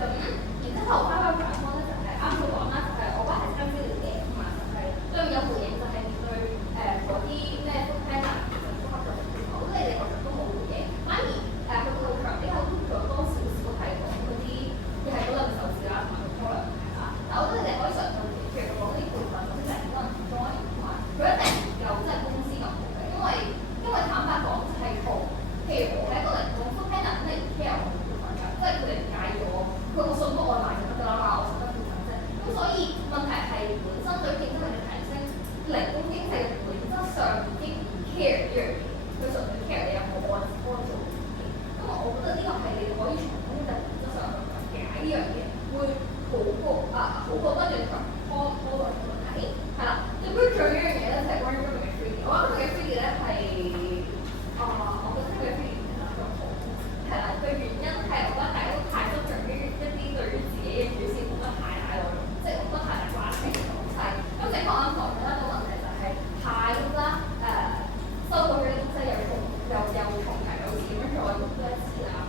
然之後翻返反方咧就係啱佢講啦，就係我話係參資料嘅，同埋就係對有回應就係面對嗰啲咩 Foodpanda 其實都合作唔好，你哋合作都冇回應，反而佢個後場呢後都做多少少係講嗰啲又係嗰兩手指啦，同埋個拖糧係啦。但我覺得你哋可以嘗試譬如講啲培訓嗰啲成功人唔多，同埋佢一定唔夠即係公司咁好嘅，因為坦白講就係同譬如我喺一個零工 Foodpanda 肯定唔 care 我嘅培訓㗎，即係佢哋唔介意我，佢個信福外賣就得㗎啦嘛，我實得培訓啫。咁所以問題係本身對競爭力嘅提升，零工經濟嘅本質上已經唔 care 呢樣嘢，佢純粹 care 你有冇按時幫做嘅嘢。咁我覺得呢個係你哋可以從經濟本質上去解呢樣嘢，會好過不斷從拖來嘅問題。係啦，最尾最一樣嘢咧就係關於今日嘅 free， 我覺得今日嘅 free 咧係我覺得今日嘅 free 其實都好係啦，個原因係我覺得大家都太執着於一啲對於自己嘅主線冇乜太大內容，即係冇乜太大關係嘅東西。咁正確啱講咗一個問題就係太啦收到嘅東西又重提又次咁樣再用多一次啦。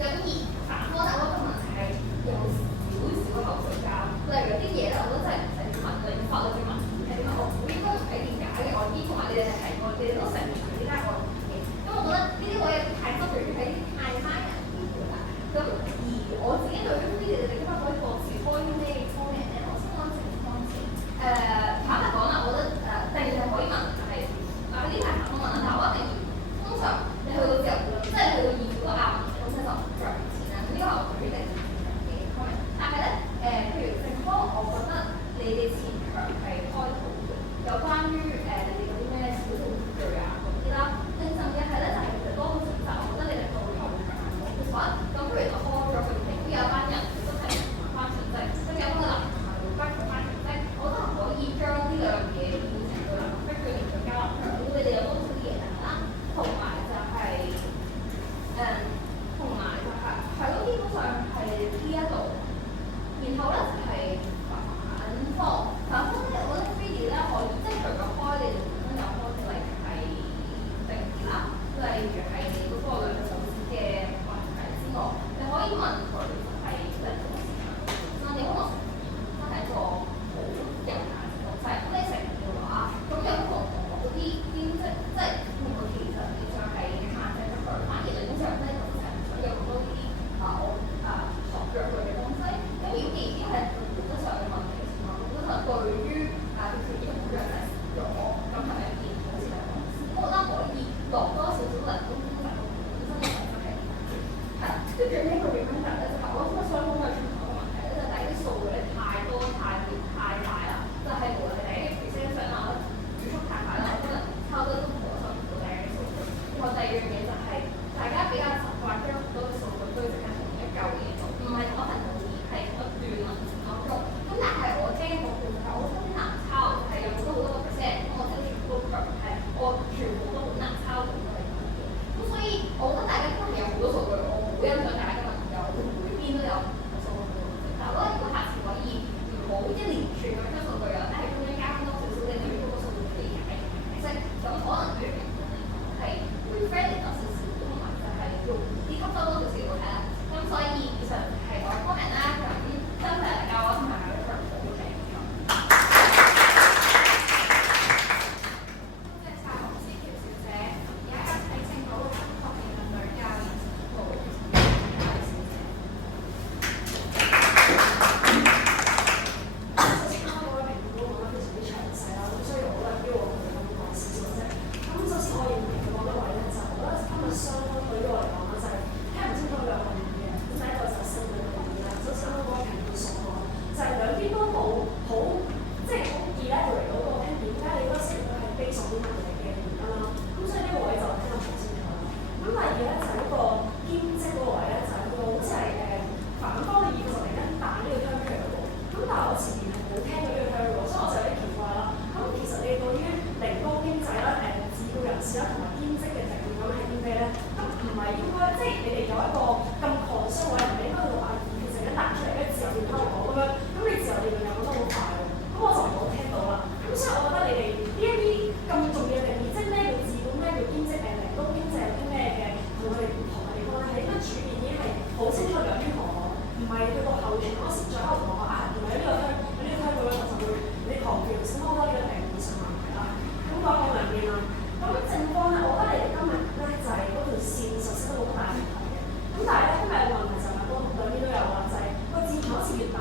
咁而反方咧，我覺得個問題係有少少嘅口水交，例如有啲嘢咧，我覺得真係唔使問，例如法律嘅文件係點樣，我唔應該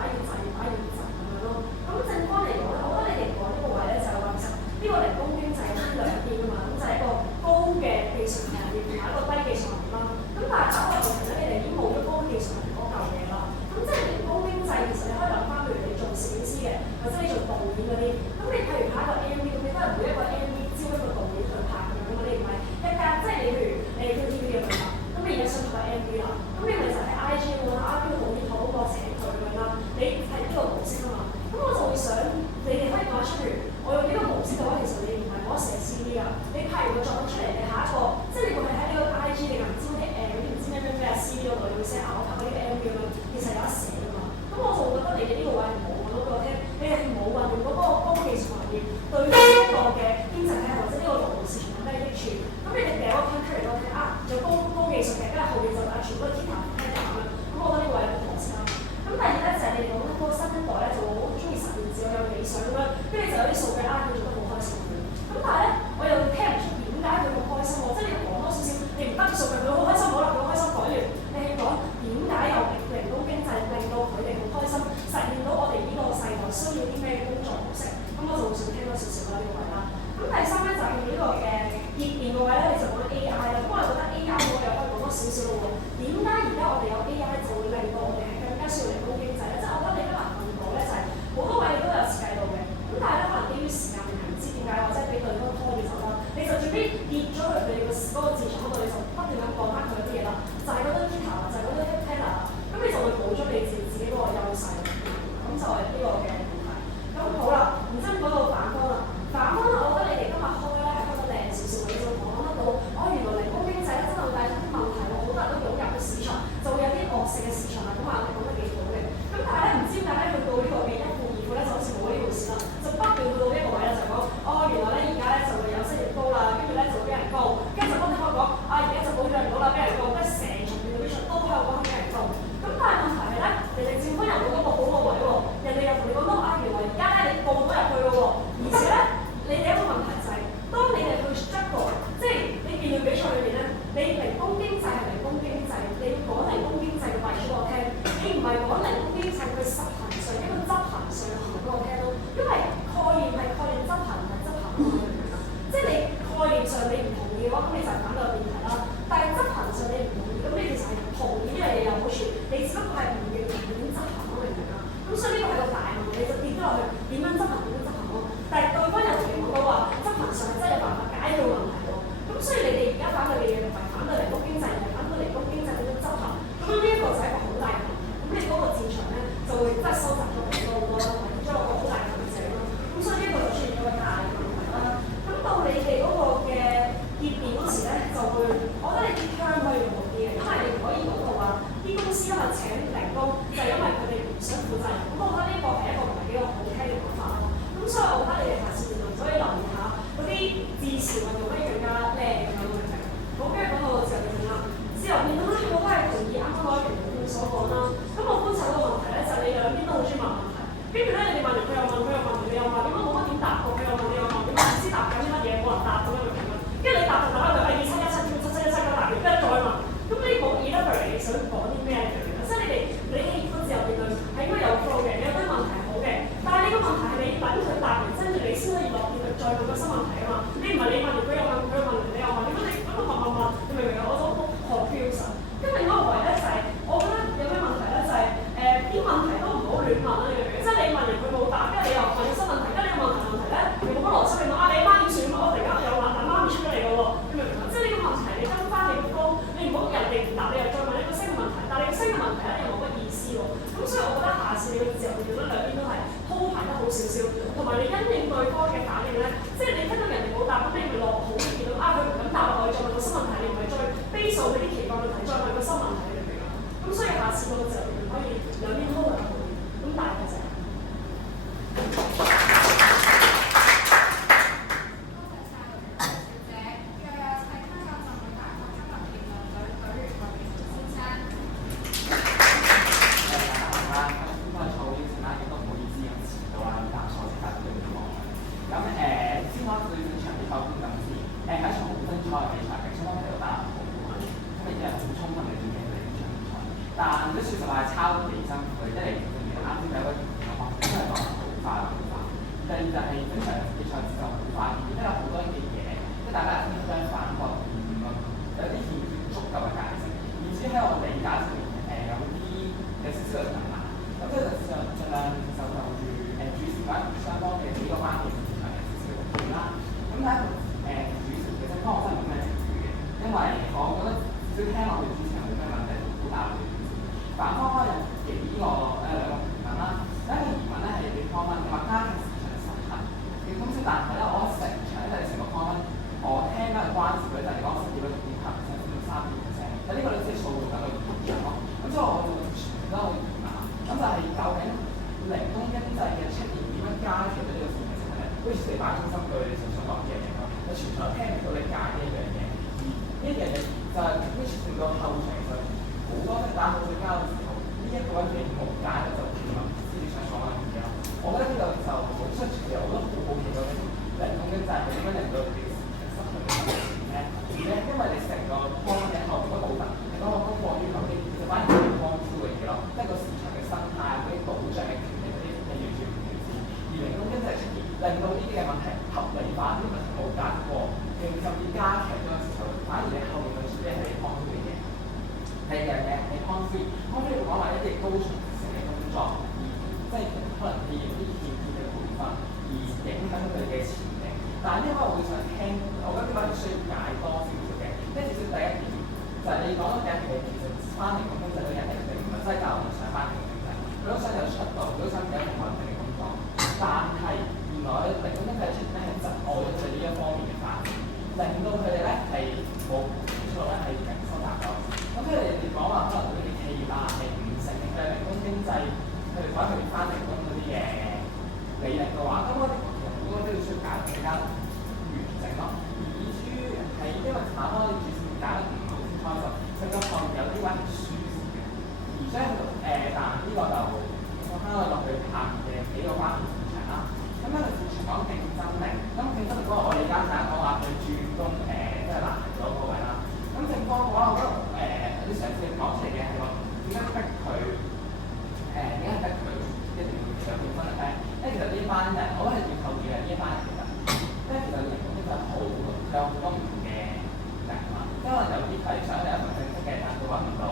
要滯，越擺越滯咁樣咯。咁正方嚟講咧，我覺得你哋講呢個位咧就係話其實呢個零工經濟分兩邊㗎嘛，咁就係一個高嘅技術行業同埋一個低技術行業啦。咁但係可能其實你哋已經冇咗高技術行業嗰嚿嘢啦。咁即係零工經濟其實你可以諗翻，譬如你做攝影師嘅，或者你做導演嗰啲，咁你譬如拍一個 MV，咁你都係每一個 MV 招一個導演去拍咁樣㗎嘛，你唔係一間即係你譬如你 TVB 嘅品牌，咁你而家想拍個 MV 啦，咁你咪就喺 IG 嗰度啊，邊個導演好過請佢咁樣啦，你係呢個模式啊嘛，咁我就會想你哋可以講出嚟，我用呢個模式嘅話，其實你唔係攞寫 CV 㗎，你拍完個作品出嚟，你下一個即係你會係喺呢個 IG 你唔知啲唔知咩啊 CV 嗰度，你會寫我拍呢個 MV 咁樣，其實有得寫㗎嘛，咁我就會覺得你哋呢個位冇講到俾我聽，你哋冇運用嗰個高技術行業對呢一個嘅經濟體或者呢個勞動市場有咩益處，咁你哋俾我聽出嚟我聽啊，有高技術嘅，跟住後面就全部都係 Kita 聽咁樣，咁我覺得呢個位有個可惜啦。咁第二咧就係你哋講緊嗰個新一代咧就好中意實驗自我有理想咁樣，跟住就有啲數據佢做得好開心咁。咁但係咧我又聽唔出點解佢咁開心喎，即係你講多少少，你唔得數據佢好開心，好啦佢好開心改完，你係講點解由零工經濟令到佢哋好開心，實現到我哋呢個世代需要啲咩工作模式，咁我就會想聽多少少啦呢個位啦。咁第三咧就係呢個嘅熱電個位咧，你就講 AI 啦，咁我覺得 AI 我又可以講多少少咯喎。點解而家我哋有 AI 就會令到我哋係更加需要零工經濟咧？即係我覺得你今日問到咧就係好多位都有設計到嘅，咁但係咧可能基於時間問題唔知點解，或者俾對方拖住走啦，你就最尾跌咗去佢哋嗰個戰場嗰度，你就不斷咁講翻佢啲嘢啦，就係嗰啲 Kita 就係嗰啲 Planner 啦，咁你就會冇咗你自己嗰個優勢，咁就係呢個嘅問題。咁好啦，然之後講到反方啦，反方啦，我覺得你哋今日開咧係開得靚少少，你就講得到，原來零工經濟咧真係會帶出啲問題喎，好多人都湧入個市場，就會有啲惡性嘅市場啦，咁啊你講得幾好嘅，咁但係咧唔知點解咧去到呢個嘅一負二負咧就好似冇呢回事啦，就不斷去到呢一個位咧就講，原來咧而家咧就會有失業高啦，跟住咧就會俾人告，跟住就不斷開始講，而家就保障唔到啦，俾人告，跟住成場面對面都喺度講俾人告，咁但係問題係咧，人哋政府又冇一個好個位喎，人哋又同你講到原來而家咧你告到入去咯喎，而且咧你哋一個問題就係、當你哋去 struggle， 即係你辯論比賽裏邊咧，你零工經濟係零工經濟，你要講零工經濟嘅例子俾我聽，你唔係講零工經濟佢實行上一個執行上嘅行為俾我聽咯，因為概念係概念，執行係執行咯，明唔明啊？即係你概念上你唔同意嘅話，咁你就係反對個辯題啦。但係執行上你唔同意，咁你其實係同意呢樣嘢有好處，你只不過係唔認同點執行咯，明唔明啊？咁所以呢個係個大問題，你就跌咗落去點樣執行點樣執行咯。但係對方有期望到話執行上係真係有辦法解決問題喎。咁所以你哋而家反對嘅嘢唔係反對零工經濟，而係反對零工經濟點樣執行。咁呢一個就係一個好大嘅問題。咁你嗰個戰場咧就會真係收集咗好多好多啦，同埋跌咗落個好大嘅陷阱啦。咁所以呢一個就出現咗個大嘅問題啦。咁到你哋嗰個嘅結辯嗰時咧，就會我覺得你啲槍可以用好啲嘅，因為你唔可以講到話啲公司因為請零工就係因為佢哋唔想負責任。咁我覺得呢個係一個唔係幾個好聽嘅講法咯。咁所以我覺得你哋下次辯論可以留意下嗰啲字詞運用可以更加靚咁樣嘅。好，跟住講到自由辯論啦，自由辯論咧，我都係同意啱啱嗰一條同所講啦。咁我觀察到個問題咧，就係你兩邊都好中意問問題，跟住咧你哋問完佢又問，佢又問，你又問，點解冇乜點答過？佢又問，你又問，點解唔知答緊啲乜嘢？冇人答咁樣嘅評論。跟住你答就答佢係2717答完，跟住再問。咁你冇意得佢你想講啲咩嘅？即係你喜歡自由辯論係應該有 flow 嘅，你有啲問題係好嘅，但係你個問題係你等佢答完，跟住你先可以落去再問個新問題啊嘛。你唔係你問完佢又問，佢又問完你又問，點解你咁樣問，你明唔明啊？我都好 confused。因為嗰個位咧就係、我覺得有咩問題咧就係啲問題都唔好亂問啦，你明唔明？即係你問完佢冇答，跟住你又問個新問題，跟住你問題咧又冇乜邏輯，你問你媽點算？我突然間有男媽咪出咗嚟嘅喎，你明唔明啊？即係呢個問題你跟翻你個方，你唔好人哋唔答，你又再問一個新嘅問題，但係你個新嘅問題咧又冇乜意思喎。咁所以我覺得下次你嘅自由辯論兩邊都係鋪排得好少少，同埋你因應對方嘅反應咧，即係你聽到人哋冇答，咁你咪落好嘅結論佢唔敢答落去，再問個新問題，你唔係再悲數佢啲期望問題，再問個新問題，你明唔明啊？咁所以下次個自由辯論可以兩邊鋪排好，咁大概就係。但係如果說實話，好似你擺中心句你就想講嘅嘢咯，你全場聽唔到你解呢一樣嘢，而呢一樣嘢就係 which 令到後場其實好多即係打好對交嘅時候，呢一個嘢冇解咧就其實知你想講嘅嘢咯。我覺得呢個就好出其實我都好好奇究竟人工經濟係點樣令到你嘅失去嘅錢咧？而咧因為你成個方嘅後面嗰部分係嗰個供貨於求啲，就反而係幫助嘅嘢咯，即係個市場嘅生態嗰啲保障嘅權利嗰啲係完全唔完善，而人工經濟出現令到呢啲嘅問題合理化，呢啲問題冇解決過，甚至加劇咗嘅時候，反而你後面嘅處理係幫助嘅嘢。第二樣嘢係 concrete 會講話一啲高層次嘅工作，而即係可能利用啲建設嘅培訓，而影響佢哋嘅前景。但係呢個我會想聽，我覺得呢個係需要解多少少嘅。即係至少第一點就係、是、你講嘅第一點，其實翻嚟講經濟嘅人一定唔係真係教我哋上班嘅經濟，佢都想有出路，佢都想有一份穩定嘅工作。但係原來人工經濟出現咧係窒礙咗佢哋呢一方面嘅發展，令到佢哋咧係冇出路咧係零收入咗。咁佢哋講話可能佢哋企業啊係唔承認佢人工經濟，佢哋反而翻人工嗰啲嘅理念嘅話，咁我哋其實好多都要需要解得更加完整咯。而以至於係因為下方啲主線解得唔好清楚就，佢個後面有啲位係輸蝕嘅。而且但呢個就我翻落去下面嘅幾個關鍵市場啦。咁咧個市場講競爭力，咁競爭力嗰個我哋而家成日講話佢轉工即係難咗嗰位啦。咁正方嘅話，我覺得你上次講出嚟嘅係話點解逼佢點解逼佢一定要上競爭力咧？因為其實呢班人，我都係要扣住嘅呢一班人其實，因為其實人工經濟好有好多唔同嘅人啊。因為有啲係想有一份正職嘅，但佢揾唔到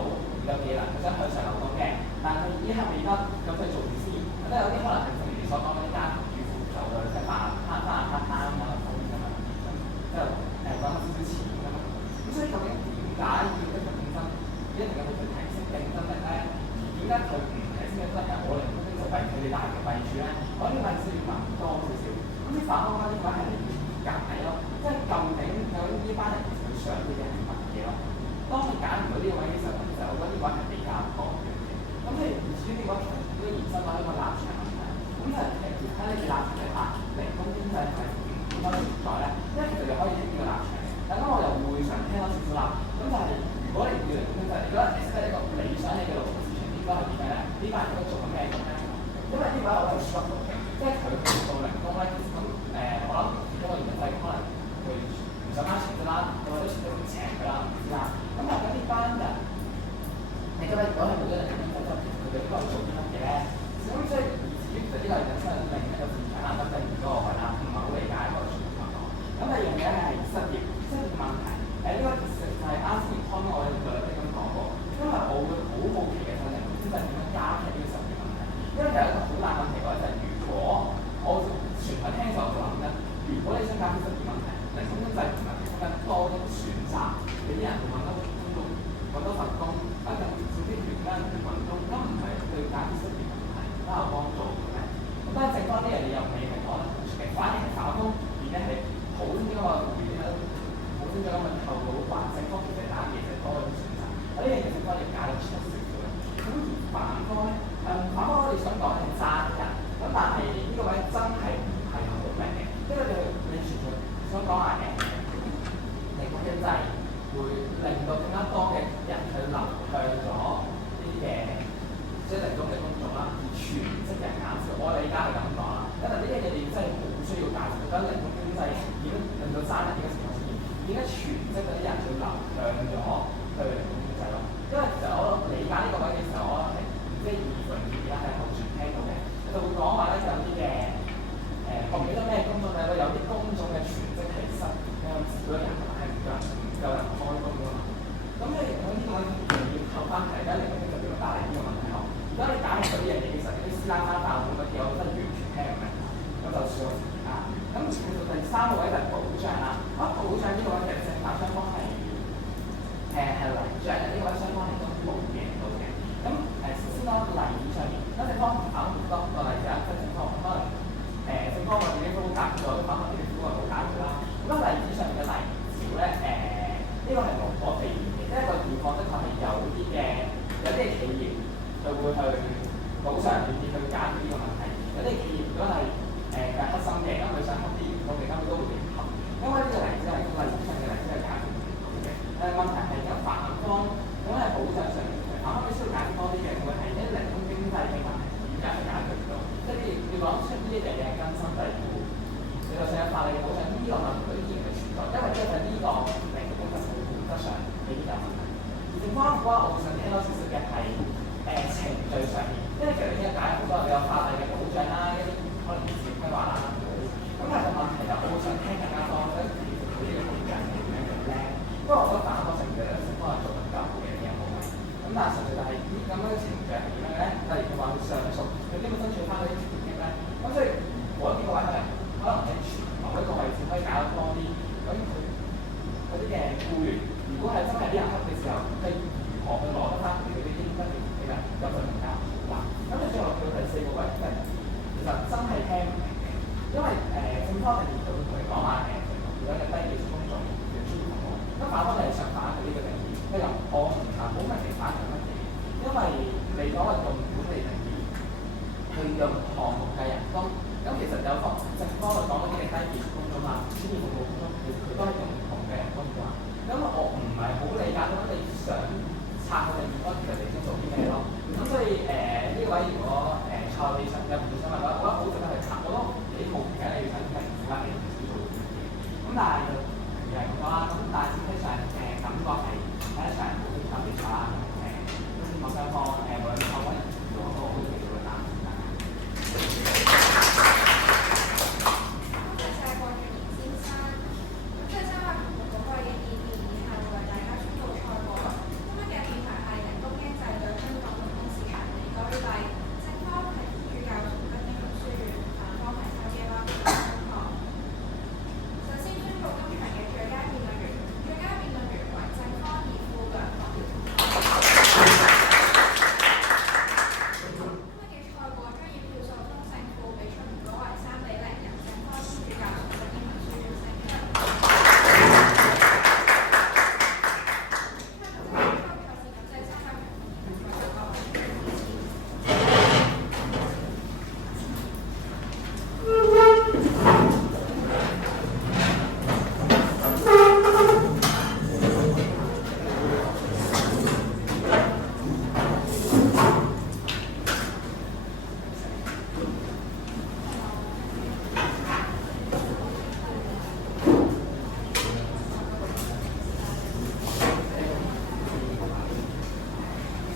有技能，佢想向上流動嘅，但係依家未得，咁佢做住先。即係有啲可能係正如你所講嗰啲家庭主婦就去即係攤攤咁樣咁樣，即係揾少少錢咁樣。咁所以究竟點解要一個競爭一定要去提升競爭力咧？而點解佢唔提升競爭力？我哋唔通就係佢哋大嘅弊處咧？我呢個係需要問多少少。咁啲反方呢個係你要解咯，即係究竟呢班人其實佢想嘅嘢係乜嘢咯？當佢揀唔到呢個位嘅時候，其實我覺得呢個係比較多嘅。咁譬如唔知呢個其實都延伸到一個立場問題。咁就係其實喺呢個立場底下，人工經濟係點樣存在咧？因為其實又可以傾呢個立場。但咁我又會想聽多少少啦。咁就係如果你叫人工經濟，你覺得其實係一個理想嘅勞動市場應該係點樣咧？呢班人應該做緊咩咁咧？因為呢位我係輸入到嘅，即係佢做人工咧，其實咁我諗其中一個原因就係可能佢唔想翻全職啦，或者全職唔請佢啦，唔知啦。咁但係呢班人，你覺得如果係冇咗人工經濟，其實佢哋應該做啲乜嘢咧？咁所以以至於其實呢個係引申另一個市場啦，咁第二個我係啦，唔係好理解嗰個情況。咁第二樣嘢咧係失業嘅問題。呢個其實就係啱先開我哋兩啲咁講過，因為我會好好奇嘅就係人工經濟點樣加劇呢個失業問題。因為其實一個好大問題嘅就係，如果我全體聽嘅時候我就諗緊，如果你想解決失業問題，人工經濟唔係提供得多啲選擇，俾啲人去揾到工作，揾到份工，等陣少啲原因去揾工，咁唔係對解決失業問題都有幫助嘅咩？咁但係剩翻啲人你又未係講得出嘅，反而係打工而且係好啲嗰個原因。咁就咁問透到環境方面嚟打嘢就多咗選擇，呢樣嘢正方要解得出少少嘅。咁而反方咧，反方我哋想講係爭人，咁但係呢個位真係唔係好明嘅，因為你全部想講話人工經濟會令到更加多嘅人去流向咗呢啲嘅即係人工嘅工作啦，而全職人減少。我理解係咁講啦，因為呢樣嘢你真係好需要解釋，覺得人工經濟點令到爭人呢個情況出現？點解全職嗰啲人會流向咗去人工經濟咯？因為其實我理解呢個位嘅時候，我係即係二分二啦，係後傳聽到嘅，就會講話咧有啲嘅我唔記得咩工種咧，有啲工種嘅全職係失業嘅，少咗人係唔夠人開工㗎嘛。咁你講呢個要扣翻題，而家人工經濟點樣帶嚟呢個問題咯？而家你解決咗呢樣嘢，其實啲師奶翻教咁嘅嘢，我真係完全聽唔明。咁就算我自己啦。咁去到第三個位就係保障啦。保障呢個位其實正反雙方係嚟著嘅，呢個位雙方係都冇贏到嘅。咁首先講例子上面，咁正方考好多個例子啊，即係正方可能正方我自己都解決咗，反方呢邊都係冇解決啦。咁例子上面嘅例子咧，呢個係無可避免嘅，即係個情況的確係有啲企業就會去補償，願意去解決呢個問題。有啲企業如果係黑心嘅，咁佢想講出呢一樣嘢係根深蒂固。你就算有法例嘅保障，呢個問題都依然係存在，因為即係呢個令到本身本質上未必有問題。而剩翻嘅話，我會想聽多少少嘅係程序上面，因為其實呢一解好多你有法例嘅保障啦，一啲可能市規劃啦咁但係個問題就我會想聽更加多，即係其實佢呢個保障係點樣嘅咧？不過我覺得反多程序咧，先可能做得更加好嘅嘢好。咁但係實際就係呢咁樣嘅程序係點樣咧？例如佢話佢上訴，佢基本爭取翻嗰啲權益咧，咁所以我呢個位係可能喺某一個位置可以搞得多啲。咁佢嗰啲嘅僱員，如果係真係俾人黑嘅時候，係如何去攞得翻佢哋嗰啲應得嘅權益咧？咁就更加好啦。咁你最後到第四個位就係其實真係聽唔明嘅，因為正方定義佢會同你講話而家嘅低技術工種嘅專業服務，咁反方你係想反佢呢個定義，你又我唔查好明明反緊乜嘢？因為你講係用管理定義去用項目計人工，咁其實有正方嚟講嗰啲嘅低技術工種啊、專業服務工種，其實佢都係用唔同嘅人工㗎。咁我唔係好理解到你想拆佢定義嗰其實你想做啲咩咯？咁所以呢個位如果蔡理想有唔想問嘅話，我覺得好值得去查，我都幾好奇嘅，你要想睇而家你少做啲嘢。咁但係又係咁講啦，咁但係整體上感覺係第一場好特別啦，咁希望雙方